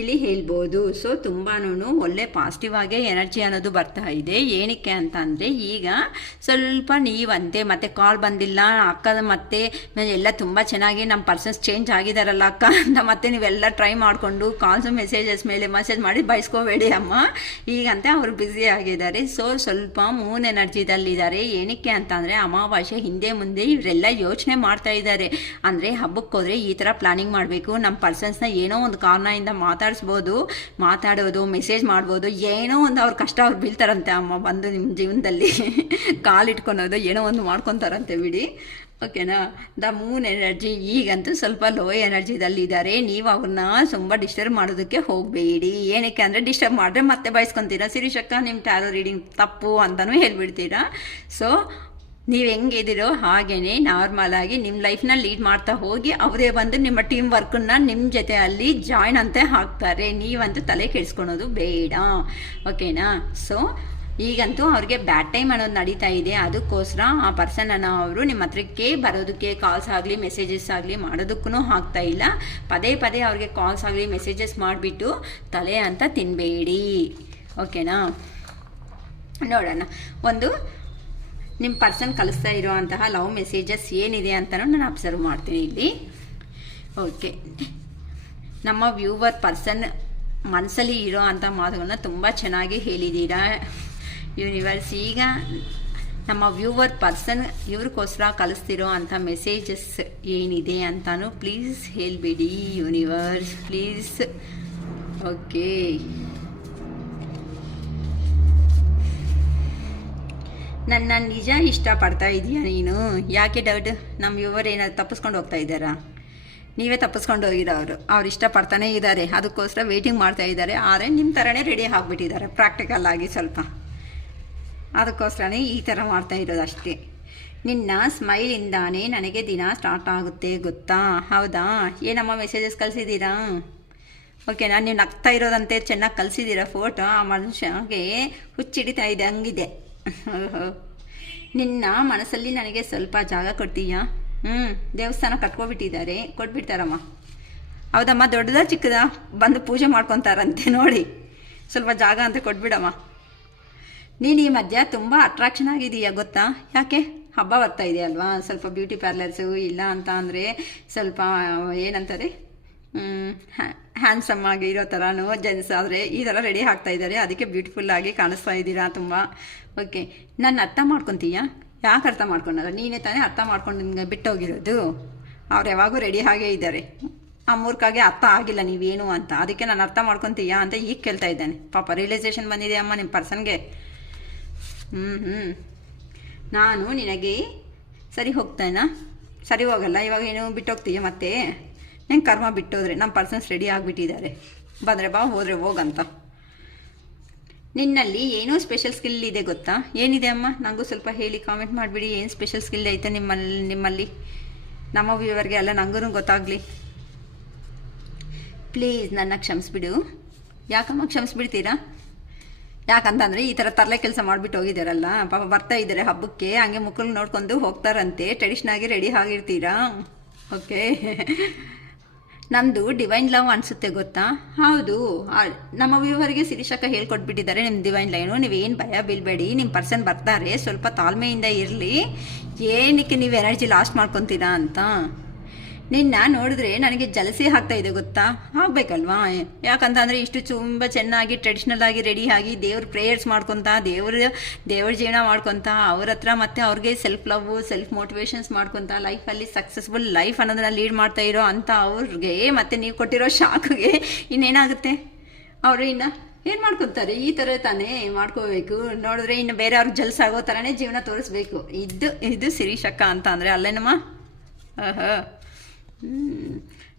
ಇಲ್ಲಿ ಹೇಳ್ಬೋದು. ಸೊ ತುಂಬಾ ಒಳ್ಳೆ ಪಾಸಿಟಿವ್ ಆಗೇ ಎನರ್ಜಿ ಅನ್ನೋದು ಬರ್ತಾ ಇದೆ. ಏನಕ್ಕೆ ಅಂತ ಅಂದರೆ ಈಗ ಸ್ವಲ್ಪ ನೀವಂತೆ ಮತ್ತೆ ಕಾಲ್ ಬಂದಿಲ್ಲ ಅಕ್ಕ, ಮತ್ತೆ ಎಲ್ಲ ತುಂಬ ಚೆನ್ನಾಗಿ ನಮ್ಮ ಪರ್ಸನ್ಸ್ ಚೇಂಜ್ ಆಗಿದಾರಲ್ಲ ಅಕ್ಕ ಅಂತ ಮತ್ತೆ ನೀವೆಲ್ಲ ಟ್ರೈ ಮಾಡಿಕೊಂಡು ಕಾಲ್ಸು ಮೆಸೇಜಸ್ ಮೇಲೆ ಮೆಸೇಜ್ ಮಾಡಿ ಬಯಸ್ಕೋಬೇಡಿ ಅಮ್ಮ, ಈಗಂತೆ ಅವರು ಬ್ಯುಸಿ ಆಗಿದ್ದಾರೆ. ಸೊ ಸ್ವಲ್ಪ ಮೂನ್ ಎನರ್ಜಿದಲ್ಲಿದ್ದಾರೆ. ಏನಕ್ಕೆ ಅಂತ ಅಂದರೆ ಅಮಾವಾಸ್ಯೆ ಹಿಂದೆ ಮುಂದೆ ಇವರೆಲ್ಲ ಯೋಚನೆ ಮಾಡ್ತಾ ಇದ್ದಾರೆ. ಅಂದರೆ ಹಬ್ಬಕ್ಕೆ ಹೋದರೆ ಈ ಥರ ಪ್ಲಾನಿಂಗ್ ಮಾಡಬೇಕು, ನಮ್ಮ ಪರ್ಸನ್ಸ್ನ ಏನೋ ಒಂದು ಕಾರಣದಿಂದ ಮಾತಾಡೋದು, ಮೆಸೇಜ್ ಮಾಡ್ಬೋದು, ಏನೋ ಒಂದು ಅವ್ರ ಕಷ್ಟ ಅವ್ರು ಬೀಳ್ತಾರಂತೆ ಅಮ್ಮ, ಬಂದು ನಿಮ್ಮ ಜೀವನದಲ್ಲಿ ಕಾಲಿಟ್ಕೊಳೋದು ಏನೋ ಒಂದು ಮಾಡ್ಕೊತಾರಂತೆ ಬಿಡಿ. ಓಕೆನಾ. ದ ಮೂನ್ ಎನರ್ಜಿ ಈಗಂತೂ ಸ್ವಲ್ಪ ಲೋ ಎನರ್ಜಿದಲ್ಲಿದ್ದಾರೆ. ನೀವು ಅವ್ರನ್ನ ತುಂಬ ಡಿಸ್ಟರ್ಬ್ ಮಾಡೋದಕ್ಕೆ ಹೋಗಬೇಡಿ. ಏನಕ್ಕೆ ಅಂದರೆ ಡಿಸ್ಟರ್ಬ್ ಮಾಡಿದ್ರೆ ಮತ್ತೆ ಬಯಸ್ಕೊತೀರಾ, ಶಿರೀಷಕ್ಕ ನಿಮ್ಮ ಟ್ಯಾರೋ ರೀಡಿಂಗ್ ತಪ್ಪು ಅಂತಲೂ ಹೇಳ್ಬಿಡ್ತೀರಾ. ಸೊ ನೀವು ಹೆಂಗಿದ್ದೀರೋ ಹಾಗೇ ನಾರ್ಮಲ್ ಆಗಿ ನಿಮ್ಮ ಲೈಫ್ನ ಲೀಡ್ ಮಾಡ್ತಾ ಹೋಗಿ ಅವರೇ ಬಂದು ನಿಮ್ಮ ಟೀಮ್ ವರ್ಕನ್ನ ನಿಮ್ಮ ಜೊತೆ ಅಲ್ಲಿ ಜಾಯ್ನ್ ಅಂತ ಹಾಕ್ತಾರೆ. ನೀವಂತೂ ತಲೆ ಕೆಡಿಸ್ಕೊಳೋದು ಬೇಡ. ಓಕೆನಾ. ಸೊ ಈಗಂತೂ ಅವ್ರಿಗೆ ಬ್ಯಾಡ್ ಟೈಮ್ ಅನ್ನೋದು ನಡೀತಾ ಇದೆ. ಅದಕ್ಕೋಸ್ಕರ ಆ ಪರ್ಸನನ್ನು ಅವರು ನಿಮ್ಮ ಹತ್ರಕ್ಕೆ ಬರೋದಕ್ಕೆ ಕಾಲ್ಸ್ ಆಗಲಿ ಮೆಸೇಜಸ್ ಆಗಲಿ ಮಾಡೋದಕ್ಕೂ ಆಗ್ತಾ ಇಲ್ಲ. ಪದೇ ಅವ್ರಿಗೆ ಕಾಲ್ಸ್ ಆಗಲಿ ಮೆಸೇಜಸ್ ಮಾಡಿಬಿಟ್ಟು ತಲೆ ಅಂತ ತಿನ್ನಬೇಡಿ. ಓಕೆನಾ. ನೋಡೋಣ ಒಂದು ನಿಮ್ಮ ಪರ್ಸನ್ ಕಳಿಸ್ತಾ ಇರೋವಂತಹ ಲವ್ ಮೆಸೇಜಸ್ ಏನಿದೆ ಅಂತಲೂ ನಾನು ಅಬ್ಸರ್ವ್ ಮಾಡ್ತೀನಿ ಇಲ್ಲಿ. ಓಕೆ, ನಮ್ಮ ವ್ಯೂವರ್ ಪರ್ಸನ್ ಮನಸ್ಸಲ್ಲಿ ಇರೋ ಅಂಥ ಮಾತುಗಳನ್ನ ತುಂಬ ಚೆನ್ನಾಗಿ ಹೇಳಿದ್ದೀರಾ ಯೂನಿವರ್ಸ್. ಈಗ ನಮ್ಮ ವ್ಯೂವರ್ ಪರ್ಸನ್ ಇವ್ರಿಗೋಸ್ಕರ ಕಳಿಸ್ತಿರೋ ಅಂಥ ಮೆಸೇಜಸ್ ಏನಿದೆ ಅಂತಾನು ಪ್ಲೀಸ್ ಹೇಳಿಬಿಡಿ ಯೂನಿವರ್ಸ್, ಪ್ಲೀಸ್. ಓಕೆ, ನನ್ನ ನಿಜ ಇಷ್ಟಪಡ್ತಾ ಇದೀಯಾ ನೀನು? ಯಾಕೆ ಡೌಟ್? ನಮ್ಮ ವ್ಯೂವರ್ ಏನಾದ್ರು ತಪ್ಪಿಸ್ಕೊಂಡು ಹೋಗ್ತಾ ಇದ್ದಾರಾ? ನೀವೇ ತಪ್ಪಿಸ್ಕೊಂಡು ಹೋಗಿರೋರು. ಅವ್ರು ಇಷ್ಟಪಡ್ತಾನೇ ಇದ್ದಾರೆ, ಅದಕ್ಕೋಸ್ಕರ ವೆಯ್ಟಿಂಗ್ ಮಾಡ್ತಾ ಇದ್ದಾರೆ. ಆದರೆ ನಿಮ್ಮ ಥರನೇ ರೆಡಿ ಆಗಿಬಿಟ್ಟಿದ್ದಾರೆ ಪ್ರಾಕ್ಟಿಕಲ್ ಆಗಿ ಸ್ವಲ್ಪ, ಅದಕ್ಕೋಸ್ಕರನೇ ಈ ಥರ ಮಾಡ್ತಾ ಇರೋದು ಅಷ್ಟೇ. ನಿನ್ನ ಸ್ಮೈಲಿಂದಾನೇ ನನಗೆ ದಿನ ಸ್ಟಾರ್ಟ್ ಆಗುತ್ತೆ ಗೊತ್ತಾ? ಹೌದಾ? ಏನಮ್ಮ ಮೆಸೇಜಸ್ ಕಳಿಸಿದ್ದೀರಾ? ಓಕೆನಾ? ನೀವು ನಗ್ತಾ ಇರೋದಂತೆ ಚೆನ್ನಾಗಿ ಕಳಿಸಿದ್ದೀರಾ ಫೋಟೋ. ಆ ಮನುಷ್ಯಗೆ ಹುಚ್ಚಿಡಿತಾ ಇದೆ ಹಂಗಿದೆ. ನಿನ್ನ ಮನಸ್ಸಲ್ಲಿ ನನಗೆ ಸ್ವಲ್ಪ ಜಾಗ ಕೊಡ್ತೀಯಾ? ದೇವಸ್ಥಾನ ಕಟ್ಕೊಬಿಟ್ಟಿದ್ದಾರೆ, ಕೊಟ್ಬಿಡ್ತಾರಮ್ಮ. ಹೌದಮ್ಮ? ದೊಡ್ಡದ ಚಿಕ್ಕದ? ಬಂದು ಪೂಜೆ ಮಾಡ್ಕೊತಾರಂತೆ ನೋಡಿ, ಸ್ವಲ್ಪ ಜಾಗ ಅಂತ ಕೊಟ್ಬಿಡಮ್ಮ. ನೀನು ಈ ಮಧ್ಯ ತುಂಬ ಅಟ್ರಾಕ್ಷನ್ ಆಗಿದೆಯಾ ಗೊತ್ತಾ? ಯಾಕೆ? ಹಬ್ಬ ಬರ್ತಾ ಇದೆಯಲ್ವಾ, ಸ್ವಲ್ಪ ಬ್ಯೂಟಿ ಪಾರ್ಲರ್ಸು ಇಲ್ಲ ಅಂತ ಅಂದರೆ ಸ್ವಲ್ಪ ಏನಂತಾರೆ ಹ್ಯಾಂಡ್ಸಮ್ ಆಗಿ ಇರೋ ಥರನೂ ಜೆಂಟ್ಸ್ ಆದರೆ ಈ ಥರ ರೆಡಿ ಆಗ್ತಾ ಇದ್ದಾರೆ, ಅದಕ್ಕೆ ಬ್ಯೂಟಿಫುಲ್ಲಾಗಿ ಕಾಣಿಸ್ತಾ ಇದ್ದೀರಾ ತುಂಬ. ಓಕೆ, ನನ್ನ ಅರ್ಥ ಮಾಡ್ಕೊತೀಯಾ? ಯಾಕೆ ಅರ್ಥ ಮಾಡ್ಕೊಂಡಲ್ಲ? ನೀನೇ ತಾನೇ ಅರ್ಥ ಮಾಡ್ಕೊಂಡು ಬಿಟ್ಟೋಗಿರೋದು. ಅವ್ರು ಯಾವಾಗೂ ರೆಡಿ ಆಗೇ ಇದ್ದಾರೆ. ಆ ಮೂರ್ಖಾಗೆ ಅರ್ಥ ಆಗಿಲ್ಲ ನೀವೇನು ಅಂತ, ಅದಕ್ಕೆ ನಾನು ಅರ್ಥ ಮಾಡ್ಕೊತೀಯಾ ಅಂತ ಈಗ ಕೇಳ್ತಾ ಇದ್ದಾನೆ. ಪಾಪ ರಿಯಲೈಸೇಷನ್ ಬಂದಿದೆ ಅಮ್ಮ ನಿಮ್ಮ ಪರ್ಸನ್ಗೆ. ನಾನು ನಿನಗೆ ಸರಿ ಹೋಗ್ತಾನಾ? ಸರಿ ಹೋಗಲ್ಲ. ಇವಾಗ ಏನು ಬಿಟ್ಟೋಗ್ತೀಯ ಮತ್ತೆ? ನಂಗೆ ಕರ್ಮ ಬಿಟ್ಟೋದ್ರೆ ನಮ್ಮ ಪರ್ಸನ್ಸ್ ರೆಡಿ ಆಗಿಬಿಟ್ಟಿದ್ದಾರೆ. ಬಂದರೆ ಬಾ, ಹೋದರೆ ಹೋಗಂತ. ನಿನ್ನಲ್ಲಿ ಏನೋ ಸ್ಪೆಷಲ್ ಸ್ಕಿಲ್ ಇದೆ ಗೊತ್ತಾ? ಏನಿದೆ ಅಮ್ಮ? ನನಗೂ ಸ್ವಲ್ಪ ಹೇಳಿ, ಕಾಮೆಂಟ್ ಮಾಡಿಬಿಡಿ. ಏನು ಸ್ಪೆಷಲ್ ಸ್ಕಿಲ್ ಐತೆ ನಿಮ್ಮಲ್ಲಿ? ನಮ್ಮ ವ್ಯೂವರ್ಗೆ ಅಲ್ಲ, ನನಗೂ ಗೊತ್ತಾಗಲಿ. ಪ್ಲೀಸ್ ನನ್ನ ಕ್ಷಮಿಸ್ಬಿಡು. ಯಾಕಮ್ಮ ಕ್ಷಮಿಸ್ಬಿಡ್ತೀರಾ? ಯಾಕಂತಂದರೆ ಈ ಥರ ತರಲೆ ಕೆಲಸ ಮಾಡಿಬಿಟ್ಟು ಹೋಗಿದ್ದಾರಲ್ಲ, ಪಾಪ ಬರ್ತಾ ಇದ್ದಾರೆ ಹಬ್ಬಕ್ಕೆ, ಹಂಗೆ ಮುಕ್ಕಳು ನೋಡ್ಕೊಂಡು ಹೋಗ್ತಾರಂತೆ. ಟ್ರೆಡಿಷ್ನಾಗಿ ರೆಡಿ ಆಗಿರ್ತೀರಾ? ಓಕೆ, ನಮ್ಮದು ಡಿವೈನ್ ಲವ್ ಅನಿಸುತ್ತೆ ಗೊತ್ತಾ? ಹೌದು, ನಮ್ಮ ವ್ಯೂವರ್ಗೆ ಶಿರೀಷಕ್ಕ ಹೇಳ್ಕೊಟ್ಬಿಟ್ಟಿದ್ದಾರೆ ನಿಮ್ಮ ಡಿವೈನ್ ಲೈನು. ನೀವೇನು ಭಯ ಬೀಳಬೇಡಿ, ನಿಮ್ಮ ಪರ್ಸನ್ ಬರ್ತಾರೆ, ಸ್ವಲ್ಪ ತಾಳ್ಮೆಯಿಂದ ಇರಲಿ. ಏನಕ್ಕೆ ನೀವು ಎನರ್ಜಿ ಲಾಸ್ಟ್ ಮಾಡ್ಕೊತೀರಾ ಅಂತ. ನಿನ್ನ ನೋಡಿದ್ರೆ ನನಗೆ ಜಲಸಿ ಆಗ್ತಾ ಇದೆ ಗೊತ್ತಾ? ಆಗಬೇಕಲ್ವಾ? ಯಾಕಂತಂದರೆ ಇಷ್ಟು ತುಂಬ ಚೆನ್ನಾಗಿ ಟ್ರೆಡಿಷ್ನಲ್ ಆಗಿ ರೆಡಿ ಆಗಿ ದೇವ್ರ ಪ್ರೇಯರ್ಸ್ ಮಾಡ್ಕೊತ, ದೇವ್ರ ಜೀವನ ಮಾಡ್ಕೊತ, ಅವ್ರ ಹತ್ರ ಮತ್ತು ಅವ್ರಿಗೆ ಸೆಲ್ಫ್ ಲವ್, ಸೆಲ್ಫ್ ಮೋಟಿವೇಶನ್ಸ್ ಮಾಡ್ಕೊತ ಲೈಫಲ್ಲಿ ಸಕ್ಸಸ್ಫುಲ್ ಲೈಫ್ ಅನ್ನೋದನ್ನ ಲೀಡ್ ಮಾಡ್ತಾ ಇರೋ ಅಂಥ ಅವ್ರಿಗೆ ಮತ್ತು ನೀವು ಕೊಟ್ಟಿರೋ ಶಾಕ್ಗೆ ಇನ್ನೇನಾಗುತ್ತೆ? ಅವರು ಇನ್ನು ಏನು ಮಾಡ್ಕೊತಾರೆ? ಈ ಥರ ತಾನೇ ಮಾಡ್ಕೋಬೇಕು. ನೋಡಿದ್ರೆ ಇನ್ನು ಬೇರೆ ಅವ್ರಿಗೆ ಜಲ್ಸಾಗೋ ಥರನೇ ಜೀವನ ತೋರಿಸ್ಬೇಕು. ಇದು ಶಿರೀಷಕ್ಕ ಅಂತ ಅಂದರೆ ಅಲ್ಲೇನಮ್ಮ?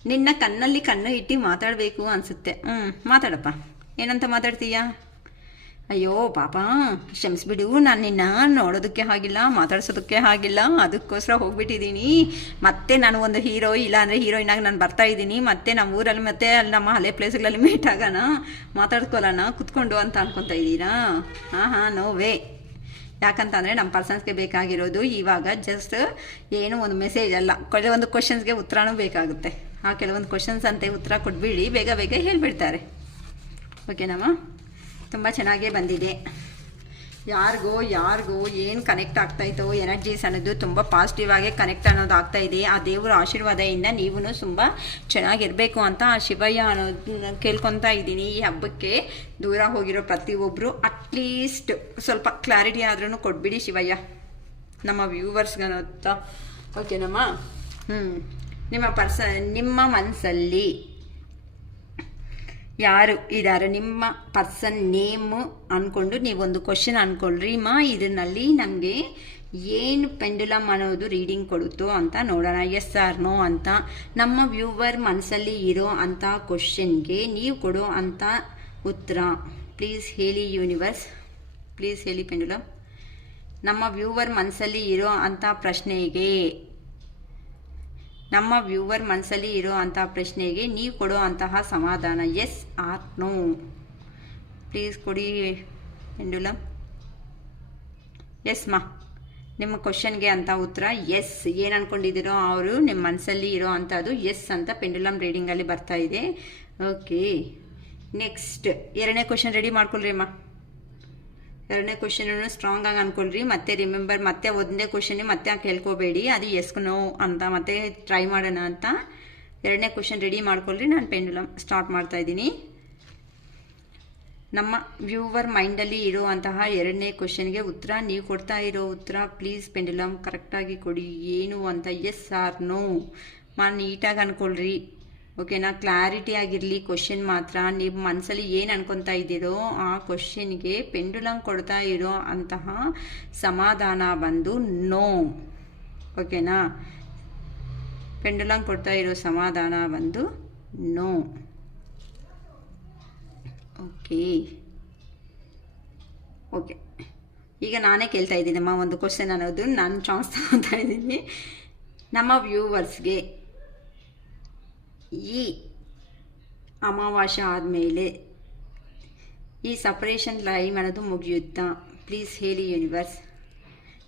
ನಿನ್ನ ಕಣ್ಣಲ್ಲಿ ಕಣ್ಣು ಇಟ್ಟು ಮಾತಾಡಬೇಕು ಅನಿಸುತ್ತೆ. ಮಾತಾಡಪ್ಪ. ಏನಂತ ಮಾತಾಡ್ತೀಯಾ? ಅಯ್ಯೋ ಪಾಪ, ಕ್ಷಮಿಸ್ಬಿಡು, ನಾನು ನಿನ್ನ ನೋಡೋದಕ್ಕೆ ಆಗಿಲ್ಲ, ಮಾತಾಡ್ಸೋದಕ್ಕೆ ಆಗಿಲ್ಲ, ಅದಕ್ಕೋಸ್ಕರ ಹೋಗ್ಬಿಟ್ಟಿದ್ದೀನಿ. ಮತ್ತೆ ನಾನು ಒಂದು ಹೀರೋ ಇಲ್ಲ ಅಂದರೆ ಹೀರೋಯಿನಾಗಿ ನಾನು ಬರ್ತಾ ಇದ್ದೀನಿ. ಮತ್ತೆ ನಮ್ಮ ಊರಲ್ಲಿ ಮತ್ತೆ ಅಲ್ಲಿ ನಮ್ಮ ಹಳೆ ಪ್ಲೇಸ್ಗಳಲ್ಲಿ ಮೀಟ್ ಆಗೋಣ, ಮಾತಾಡ್ಕೊಳ್ಳೋಣ ಕುತ್ಕೊಂಡು ಅಂತ ಅನ್ಕೊತಾ ಇದ್ದೀರಾ? ಹಾಂ, ನೋ ವೇ. ಯಾಕಂತಂದರೆ ನಮ್ಮ ಪರ್ಸನ್ಸ್ಗೆ ಬೇಕಾಗಿರೋದು ಇವಾಗ ಜಸ್ಟ್ ಏನೋ ಒಂದು ಮೆಸೇಜ್ ಅಲ್ಲ, ಕೆಲವೊಂದು ಕ್ವಶನ್ಸ್ಗೆ ಉತ್ತರನೂ ಬೇಕಾಗುತ್ತೆ. ಆ ಕೆಲವೊಂದು ಕ್ವಶನ್ಸ್ ಅಂತೆ ಉತ್ತರ ಕೊಟ್ಬಿಡಿ, ಬೇಗ ಹೇಳಿಬಿಡ್ತಾರೆ. ಓಕೆನಮ್ಮ? ತುಂಬ ಚೆನ್ನಾಗೇ ಬಂದಿದೆ. ಯಾರಿಗೋ ಏನು ಕನೆಕ್ಟ್ ಆಗ್ತಾಯಿತ್ತೋ ಎನರ್ಜೀಸ್ ಅನ್ನೋದು ತುಂಬ ಪಾಸಿಟಿವ್ ಆಗಿ ಕನೆಕ್ಟ್ ಅನ್ನೋದು ಆಗ್ತಾಯಿದೆ. ಆ ದೇವರ ಆಶೀರ್ವಾದದಿಂದ ನೀವು ತುಂಬ ಚೆನ್ನಾಗಿರಬೇಕು ಅಂತ ಆ ಶಿವಯ್ಯ ಅನ್ನೋದನ್ನ ಕೇಳ್ಕೊತಾ ಇದ್ದೀನಿ. ಈ ಹಬ್ಬಕ್ಕೆ ದೂರ ಹೋಗಿರೋ ಪ್ರತಿಯೊಬ್ಬರು ಅಟ್ಲೀಸ್ಟ್ ಸ್ವಲ್ಪ ಕ್ಲಾರಿಟಿ ಆದ್ರೂ ಕೊಟ್ಬಿಡಿ ಶಿವಯ್ಯ ನಮ್ಮ ವ್ಯೂವರ್ಸ್ಗನ್ನೋತ್ತ. ಓಕೆನಮ್ಮ? ನಿಮ್ಮ ಮನಸ್ಸಲ್ಲಿ ಯಾರು ಇದ್ದಾರೆ? ನಿಮ್ಮ ಪರ್ಸನ್ ನೇಮು ಅಂದ್ಕೊಂಡು ನೀವೊಂದು ಕ್ವಶನ್ ಅಂದ್ಕೊಳ್ರಿ ಇದರಲ್ಲಿ ನಮಗೆ ಏನು ಪೆಂಡುಲಮ್ ಅನ್ನೋದು ರೀಡಿಂಗ್ ಕೊಡುತ್ತೋ ಅಂತ ನೋಡೋಣ. ಎಸ್ ಆರ್ ನೋ ಅಂತ. ನಮ್ಮ ವ್ಯೂವರ್ ಮನಸ್ಸಲ್ಲಿ ಇರೋ ಅಂಥ ಕ್ವಶನ್ಗೆ ನೀವು ಕೊಡೋ ಅಂಥ ಉತ್ತರ ಪ್ಲೀಸ್ ಹೇಳಿ ಯೂನಿವರ್ಸ್, ಪ್ಲೀಸ್ ಹೇಳಿ ಪೆಂಡುಲಮ್. ನಮ್ಮ ವ್ಯೂವರ್ ಮನಸ್ಸಲ್ಲಿ ಇರೋ ಅಂಥ ಪ್ರಶ್ನೆಗೆ ನೀವು ಕೊಡೋ ಅಂತಹ ಸಮಾಧಾನ ಎಸ್ ಆರ್ ನೋ ಪ್ಲೀಸ್ ಕೊಡಿ ಪೆಂಡುಲಮ್. ಎಸ್ ನಿಮ್ಮ ಕ್ವಶನ್ಗೆ ಅಂತ ಉತ್ತರ ಎಸ್. ಏನು ಅಂದ್ಕೊಂಡಿದ್ದೀರೋ ಅವರು ನಿಮ್ಮ ಮನಸ್ಸಲ್ಲಿ ಇರೋ ಅಂಥದ್ದು ಎಸ್ ಅಂತ ಪೆಂಡುಲಮ್ ರೀಡಿಂಗಲ್ಲಿ ಬರ್ತಾ ಇದೆ. ಓಕೆ, ನೆಕ್ಸ್ಟ್ ಎರಡನೇ ಕ್ವಶನ್ ರೆಡಿ ಮಾಡ್ಕೊಳ್ರಿ ಎರಡನೇ ಕ್ವಶನನ್ನು ಸ್ಟ್ರಾಂಗ್ ಆಗಿ ಅಂದ್ಕೊಳ್ರಿ. ಮತ್ತೆ ರಿಮೆಂಬರ್, ಮತ್ತೆ ಒಂದೇ ಕ್ವಶನ್ ಮತ್ತೆ ಕೇಳ್ಕೋಬೇಡಿ, ಅದು ಎಸ್ ನೋ ಅಂತ ಮತ್ತೆ ಟ್ರೈ ಮಾಡೋಣ ಅಂತ. ಎರಡನೇ ಕ್ವಶನ್ ರೆಡಿ ಮಾಡ್ಕೊಳ್ರಿ. ನಾನು ಪೆಂಡುಲಮ್ ಸ್ಟಾರ್ಟ್ ಮಾಡ್ತಾ ಇದ್ದೀನಿ. ನಮ್ಮ ವ್ಯೂವರ್ ಮೈಂಡಲ್ಲಿ ಇರುವಂತಹ ಎರಡನೇ ಕ್ವಶನ್ಗೆ ಉತ್ತರ, ನೀವು ಕೊಡ್ತಾ ಇರೋ ಉತ್ತರ ಪ್ಲೀಸ್ ಪೆಂಡುಲಮ್ ಕರೆಕ್ಟಾಗಿ ಕೊಡಿ, ಏನು ಅಂತ ಎಸ್ ಆರ್ ನೋ ನೀಟಾಗಿ ಅಂದ್ಕೊಳ್ರಿ. ಓಕೆನಾ, ಕ್ಲಾರಿಟಿ ಆಗಿರಲಿ ಕ್ವಶನ್ ಮಾತ್ರ. ನೀವು ಮನಸ್ಸಲ್ಲಿ ಏನು ಅನ್ಕೊತಾ ಇದ್ದೀರೋ ಆ ಕ್ವಶನ್ಗೆ ಪೆಂಡುಲಮ್ ಕೊಡ್ತಾ ಇರೋ ಅಂತಹ ಸಮಾಧಾನ ಬಂದು ನೋ. ಓಕೆನಾ, ಪೆಂಡುಲಮ್ ಕೊಡ್ತಾ ಇರೋ ಸಮಾಧಾನ ಬಂದು ನೋ. ಓಕೆ, ಈಗ ನಾನೇ ಕೇಳ್ತಾ ಇದ್ದೀನಮ್ಮ ಒಂದು ಕ್ವಶನ್ ಅನ್ನೋದು ನಾನು ಚಾನ್ಸ್ ತಗೊತಾ ಇದ್ದೀನಿ. ನಮ್ಮ ವ್ಯೂವರ್ಸ್ಗೆ ಈ ಅಮಾವಾಸ್ಯೆ ಆದಮೇಲೆ ಈ ಸಪ್ರೇಷನ್ ಲೈವ್ ಅನ್ನೋದು ಮುಗಿಯುತ್ತಾ? ಪ್ಲೀಸ್ ಹೇಳಿ ಯೂನಿವರ್ಸ್.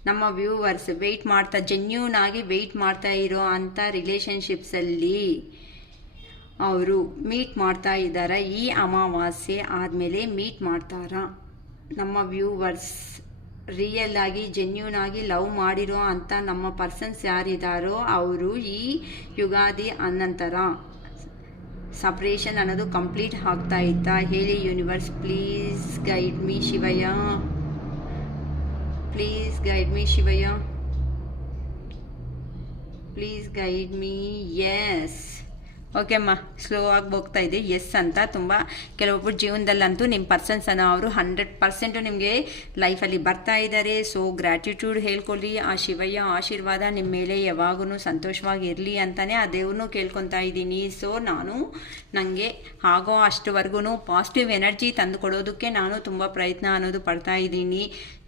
ನಮ್ಮ ವ್ಯೂವರ್ಸ್ ವೆಯ್ಟ್ ಮಾಡ್ತಾ, ಜೆನ್ಯೂನ್ ಆಗಿ ವೆಯ್ಟ್ ಮಾಡ್ತಾ ಇರೋ ಅಂಥ ರಿಲೇಷನ್ಶಿಪ್ಸಲ್ಲಿ ಅವರು ಮೀಟ್ ಮಾಡ್ತಾ ಇದ್ದಾರಾ? ಈ ಅಮಾವಾಸ್ಯೆ ಆದಮೇಲೆ ಮೀಟ್ ಮಾಡ್ತಾರಾ? ನಮ್ಮ ವ್ಯೂವರ್ಸ್ ರಿಯಲ್ ಆಗಿ ಜೆನ್ಯೂನ್ ಆಗಿ ಲವ್ ಮಾಡಿರೋ ಅಂಥ ನಮ್ಮ ಪರ್ಸನ್ಸ್ ಯಾರಿದ್ದಾರೋ ಅವರು ಈ ಯುಗಾದಿ ಅನಂತರ ಸಪ್ರೇಷನ್ ಅನ್ನೋದು ಕಂಪ್ಲೀಟ್ ಆಗ್ತಾ ಇತ್ತಾ? ಹೇಳಿ universe. Please guide me Shivayya, please guide me Shivayya, please guide me. Yes, okay ಅಮ್ಮ, ಸ್ಲೋ ಆಗಿ ಹೋಗ್ತಾ ಇದೆ. ಎಸ್ ಅಂತ ತುಂಬ ಕೆಲವೊಬ್ಬರು ಜೀವನದಲ್ಲಂತೂ ನಿಮ್ಮ ಪರ್ಸನ್ಸ್ ಅನ್ನೋ ಅವರು 100% ನಿಮಗೆ ಲೈಫಲ್ಲಿ ಬರ್ತಾ ಇದ್ದಾರೆ. ಸೊ ಗ್ರ್ಯಾಟಿಟ್ಯೂಡ್ ಹೇಳ್ಕೊಳ್ಳಿ. ಆ ಶಿವಯ್ಯ ಆಶೀರ್ವಾದ ನಿಮ್ಮ ಮೇಲೆ ಯಾವಾಗೂ ಸಂತೋಷವಾಗಿ ಇರಲಿ ಅಂತಲೇ ಆ ದೇವ್ರನ್ನೂ ಕೇಳ್ಕೊತಾ ಇದ್ದೀನಿ. ಸೊ ನನಗೆ ಆಗೋ ಅಷ್ಟುವರೆಗೂ ಪಾಸಿಟಿವ್ ಎನರ್ಜಿ ತಂದು ಕೊಡೋದಕ್ಕೆ ನಾನು ತುಂಬ ಪ್ರಯತ್ನ ಅನ್ನೋದು ಪಡ್ತಾ ಇದ್ದೀನಿ.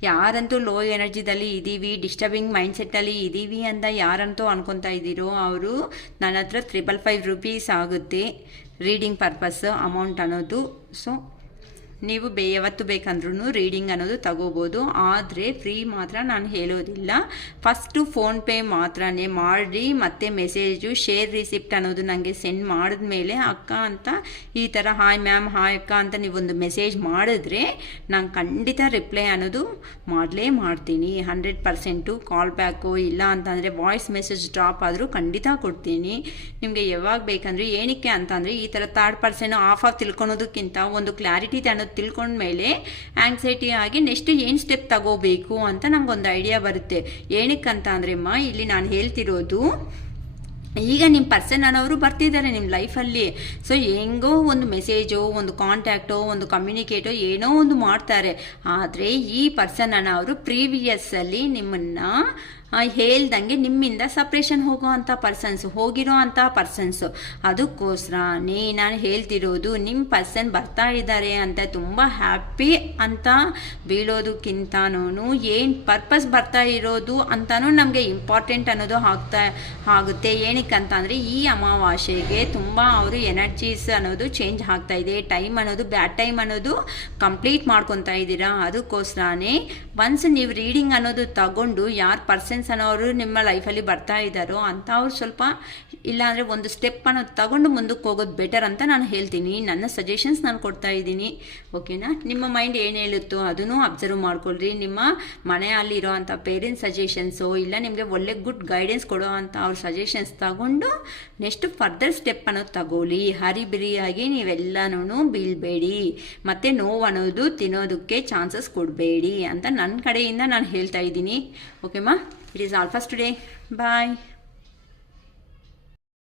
ಯಾರಂತೂ ಲೋ ಎನರ್ಜಿದಲ್ಲಿ ಇದ್ದೀವಿ, ಡಿಸ್ಟರ್ಬಿಂಗ್ ಮೈಂಡ್ಸೆಟ್ಟಲ್ಲಿ ಇದ್ದೀವಿ ಅಂತ ಯಾರಂತೂ ಅನ್ಕೊತಾ ಇದ್ದೀರೋ ಅವರು ನನ್ನ ಹತ್ರ 555 ರೂಪೀಸ್ ಆಗುತ್ತೆ ರೀಡಿಂಗ್ ಪರ್ಪಸ್ ಅಮೌಂಟ್ ಅನ್ನೋದು. ಸೊ ನೀವು ಯಾವತ್ತು ಬೇಕಂದ್ರೂ ರೀಡಿಂಗ್ ಅನ್ನೋದು ತಗೋಬೋದು, ಆದರೆ ಫ್ರೀ ಮಾತ್ರ ನಾನು ಹೇಳೋದಿಲ್ಲ. ಫಸ್ಟು ಫೋನ್ಪೇ ಮಾತ್ರನೇ ಮಾಡಿ, ಮತ್ತು ಮೆಸೇಜು ಶೇರ್ ರಿಸಿಪ್ಟ್ ಅನ್ನೋದು ನನಗೆ ಸೆಂಡ್ ಮಾಡಿದ್ಮೇಲೆ ಅಕ್ಕ ಅಂತ ಈ ಥರ ಹಾಯ್ ಮ್ಯಾಮ್, ಹಾಯ್ ಅಕ್ಕ ಅಂತ ನೀವೊಂದು ಮೆಸೇಜ್ ಮಾಡಿದ್ರೆ ನಾನು ಖಂಡಿತ ರಿಪ್ಲೈ ಅನ್ನೋದು ಮಾಡಲೇ ಮಾಡ್ತೀನಿ. 100% ಕಾಲ್ ಬ್ಯಾಕು, ಇಲ್ಲ ಅಂತಂದರೆ ವಾಯ್ಸ್ ಮೆಸೇಜ್ ಡ್ರಾಪ್ ಆದರೂ ಖಂಡಿತ ಕೊಡ್ತೀನಿ. ನಿಮಗೆ ಯಾವಾಗ ಬೇಕಂದ್ರೆ ಏನಕ್ಕೆ ಅಂತಂದರೆ ಈ ಥರ ಥರ್ಡ್ ಪರ್ಸನ್ ಆಫ್ ತಿಳ್ಕೊಳೋದಕ್ಕಿಂತ ಒಂದು ಕ್ಲಾರಿಟಿ ತಿಳ್ಕೊಂಡ್ಮೇಲೆ ಆಂಗ್ಸೈಟಿ ಆಗಿ ನೆಕ್ಸ್ಟ್ ಏನು ಸ್ಟೆಪ್ ತಗೋಬೇಕು ಅಂತ ನಮಗೊಂದು ಐಡಿಯಾ ಬರುತ್ತೆ. ಏನಕ್ಕಂತ ಅಂದ್ರೆಮ್ಮ ಇಲ್ಲಿ ನಾನು ಹೇಳ್ತಿರೋದು, ಈಗ ನಿಮ್ಮ ಪರ್ಸನ್ ಅನ್ನೋರು ಬರ್ತಿದ್ದಾರೆ ನಿಮ್ಮ ಲೈಫಲ್ಲಿ. ಸೊ ಹೆಂಗೋ ಒಂದು ಮೆಸೇಜೋ, ಒಂದು ಕಾಂಟ್ಯಾಕ್ಟೋ, ಒಂದು ಕಮ್ಯುನಿಕೇಟೋ ಏನೋ ಒಂದು ಮಾಡ್ತಾರೆ. ಆದರೆ ಈ ಪರ್ಸನ್ ಅನ್ನೋರು ಪ್ರೀವಿಯಸ್ಸಲ್ಲಿ ನಿಮ್ಮನ್ನು ಹೇಳ್ದಂಗೆ ನಿಮ್ಮಿಂದ ಸಪ್ರೇಷನ್ ಹೋಗಿರೋ ಅಂಥ ಪರ್ಸನ್ಸು. ಅದಕ್ಕೋಸ್ಕರನೇ ನಾನು ಹೇಳ್ತಿರೋದು, ನಿಮ್ಮ ಪರ್ಸನ್ ಬರ್ತಾ ಇದ್ದಾರೆ ಅಂತ ತುಂಬ ಹ್ಯಾಪಿ ಅಂತ ಬೀಳೋದಕ್ಕಿಂತನೂ ಏನು ಪರ್ಪಸ್ ಬರ್ತಾ ಇರೋದು ಅಂತಲೂ ನಮಗೆ ಇಂಪಾರ್ಟೆಂಟ್ ಅನ್ನೋದು ಆಗುತ್ತೆ. ಏನಕ್ಕಂತ ಅಂದರೆ ಈ ಅಮಾವಾಸ್ಯೆಗೆ ತುಂಬ ಅವರು ಎನರ್ಜೀಸ್ ಅನ್ನೋದು ಚೇಂಜ್ ಆಗ್ತಾ ಇದೆ. ಟೈಮ್ ಅನ್ನೋದು ಬ್ಯಾಡ್ ಟೈಮ್ ಅನ್ನೋದು ಕಂಪ್ಲೀಟ್ ಮಾಡ್ಕೊತಾ ಇದ್ದೀರಾ. ಅದಕ್ಕೋಸ್ಕರನೇ ಒನ್ಸ್ ನೀವು ರೀಡಿಂಗ್ ಅನ್ನೋದು ತಗೊಂಡು ಯಾರು ಪರ್ಸನ್ಸ್ ಅನ್ನೋರು ನಿಮ್ಮ ಲೈಫಲ್ಲಿ ಬರ್ತಾ ಇದ್ದಾರೋ ಅಂಥವ್ರು ಸ್ವಲ್ಪ ಇಲ್ಲಾಂದರೆ ಒಂದು ಸ್ಟೆಪ್ ಅನ್ನೋದು ತಗೊಂಡು ಮುಂದಕ್ಕೆ ಹೋಗೋದು ಬೆಟರ್ ಅಂತ ನಾನು ಹೇಳ್ತೀನಿ. ನನ್ನ ಸಜೆಷನ್ಸ್ ನಾನು ಕೊಡ್ತಾ ಇದ್ದೀನಿ. ಓಕೆನಾ, ನಿಮ್ಮ ಮೈಂಡ್ ಏನು ಹೇಳುತ್ತೋ ಅದನ್ನು ಅಬ್ಸರ್ವ್ ಮಾಡ್ಕೊಳ್ರಿ. ನಿಮ್ಮ ಮನೆಯಲ್ಲಿರೋ ಅಂಥ ಪೇರೆಂಟ್ಸ್ ಸಜೆಷನ್ಸು, ಇಲ್ಲ ನಿಮಗೆ ಒಳ್ಳೆ ಗುಡ್ ಗೈಡೆನ್ಸ್ ಕೊಡೋ ಅಂಥ ಅವ್ರ ಸಜೆಷನ್ಸ್ ತಗೊಂಡು ನೆಕ್ಸ್ಟ್ ಫರ್ದರ್ ಸ್ಟೆಪ್ ಅನ್ನೋದು ತಗೊಳ್ಳಿ. ಹರಿಬಿರಿಯಾಗಿ ನೀವೆಲ್ಲನೂ ಬೀಳಬೇಡಿ, ಮತ್ತು ನೋವು ಅನ್ನೋದು ತಿನ್ನೋದಕ್ಕೆ ಚಾನ್ಸಸ್ ಕೊಡಬೇಡಿ ಅಂತ ನನ್ನ ಕಡೆಯಿಂದ ನಾನು ಹೇಳ್ತಾ ಇದ್ದೀನಿ. ಓಕೆಮಾ, it is all for today. Bye.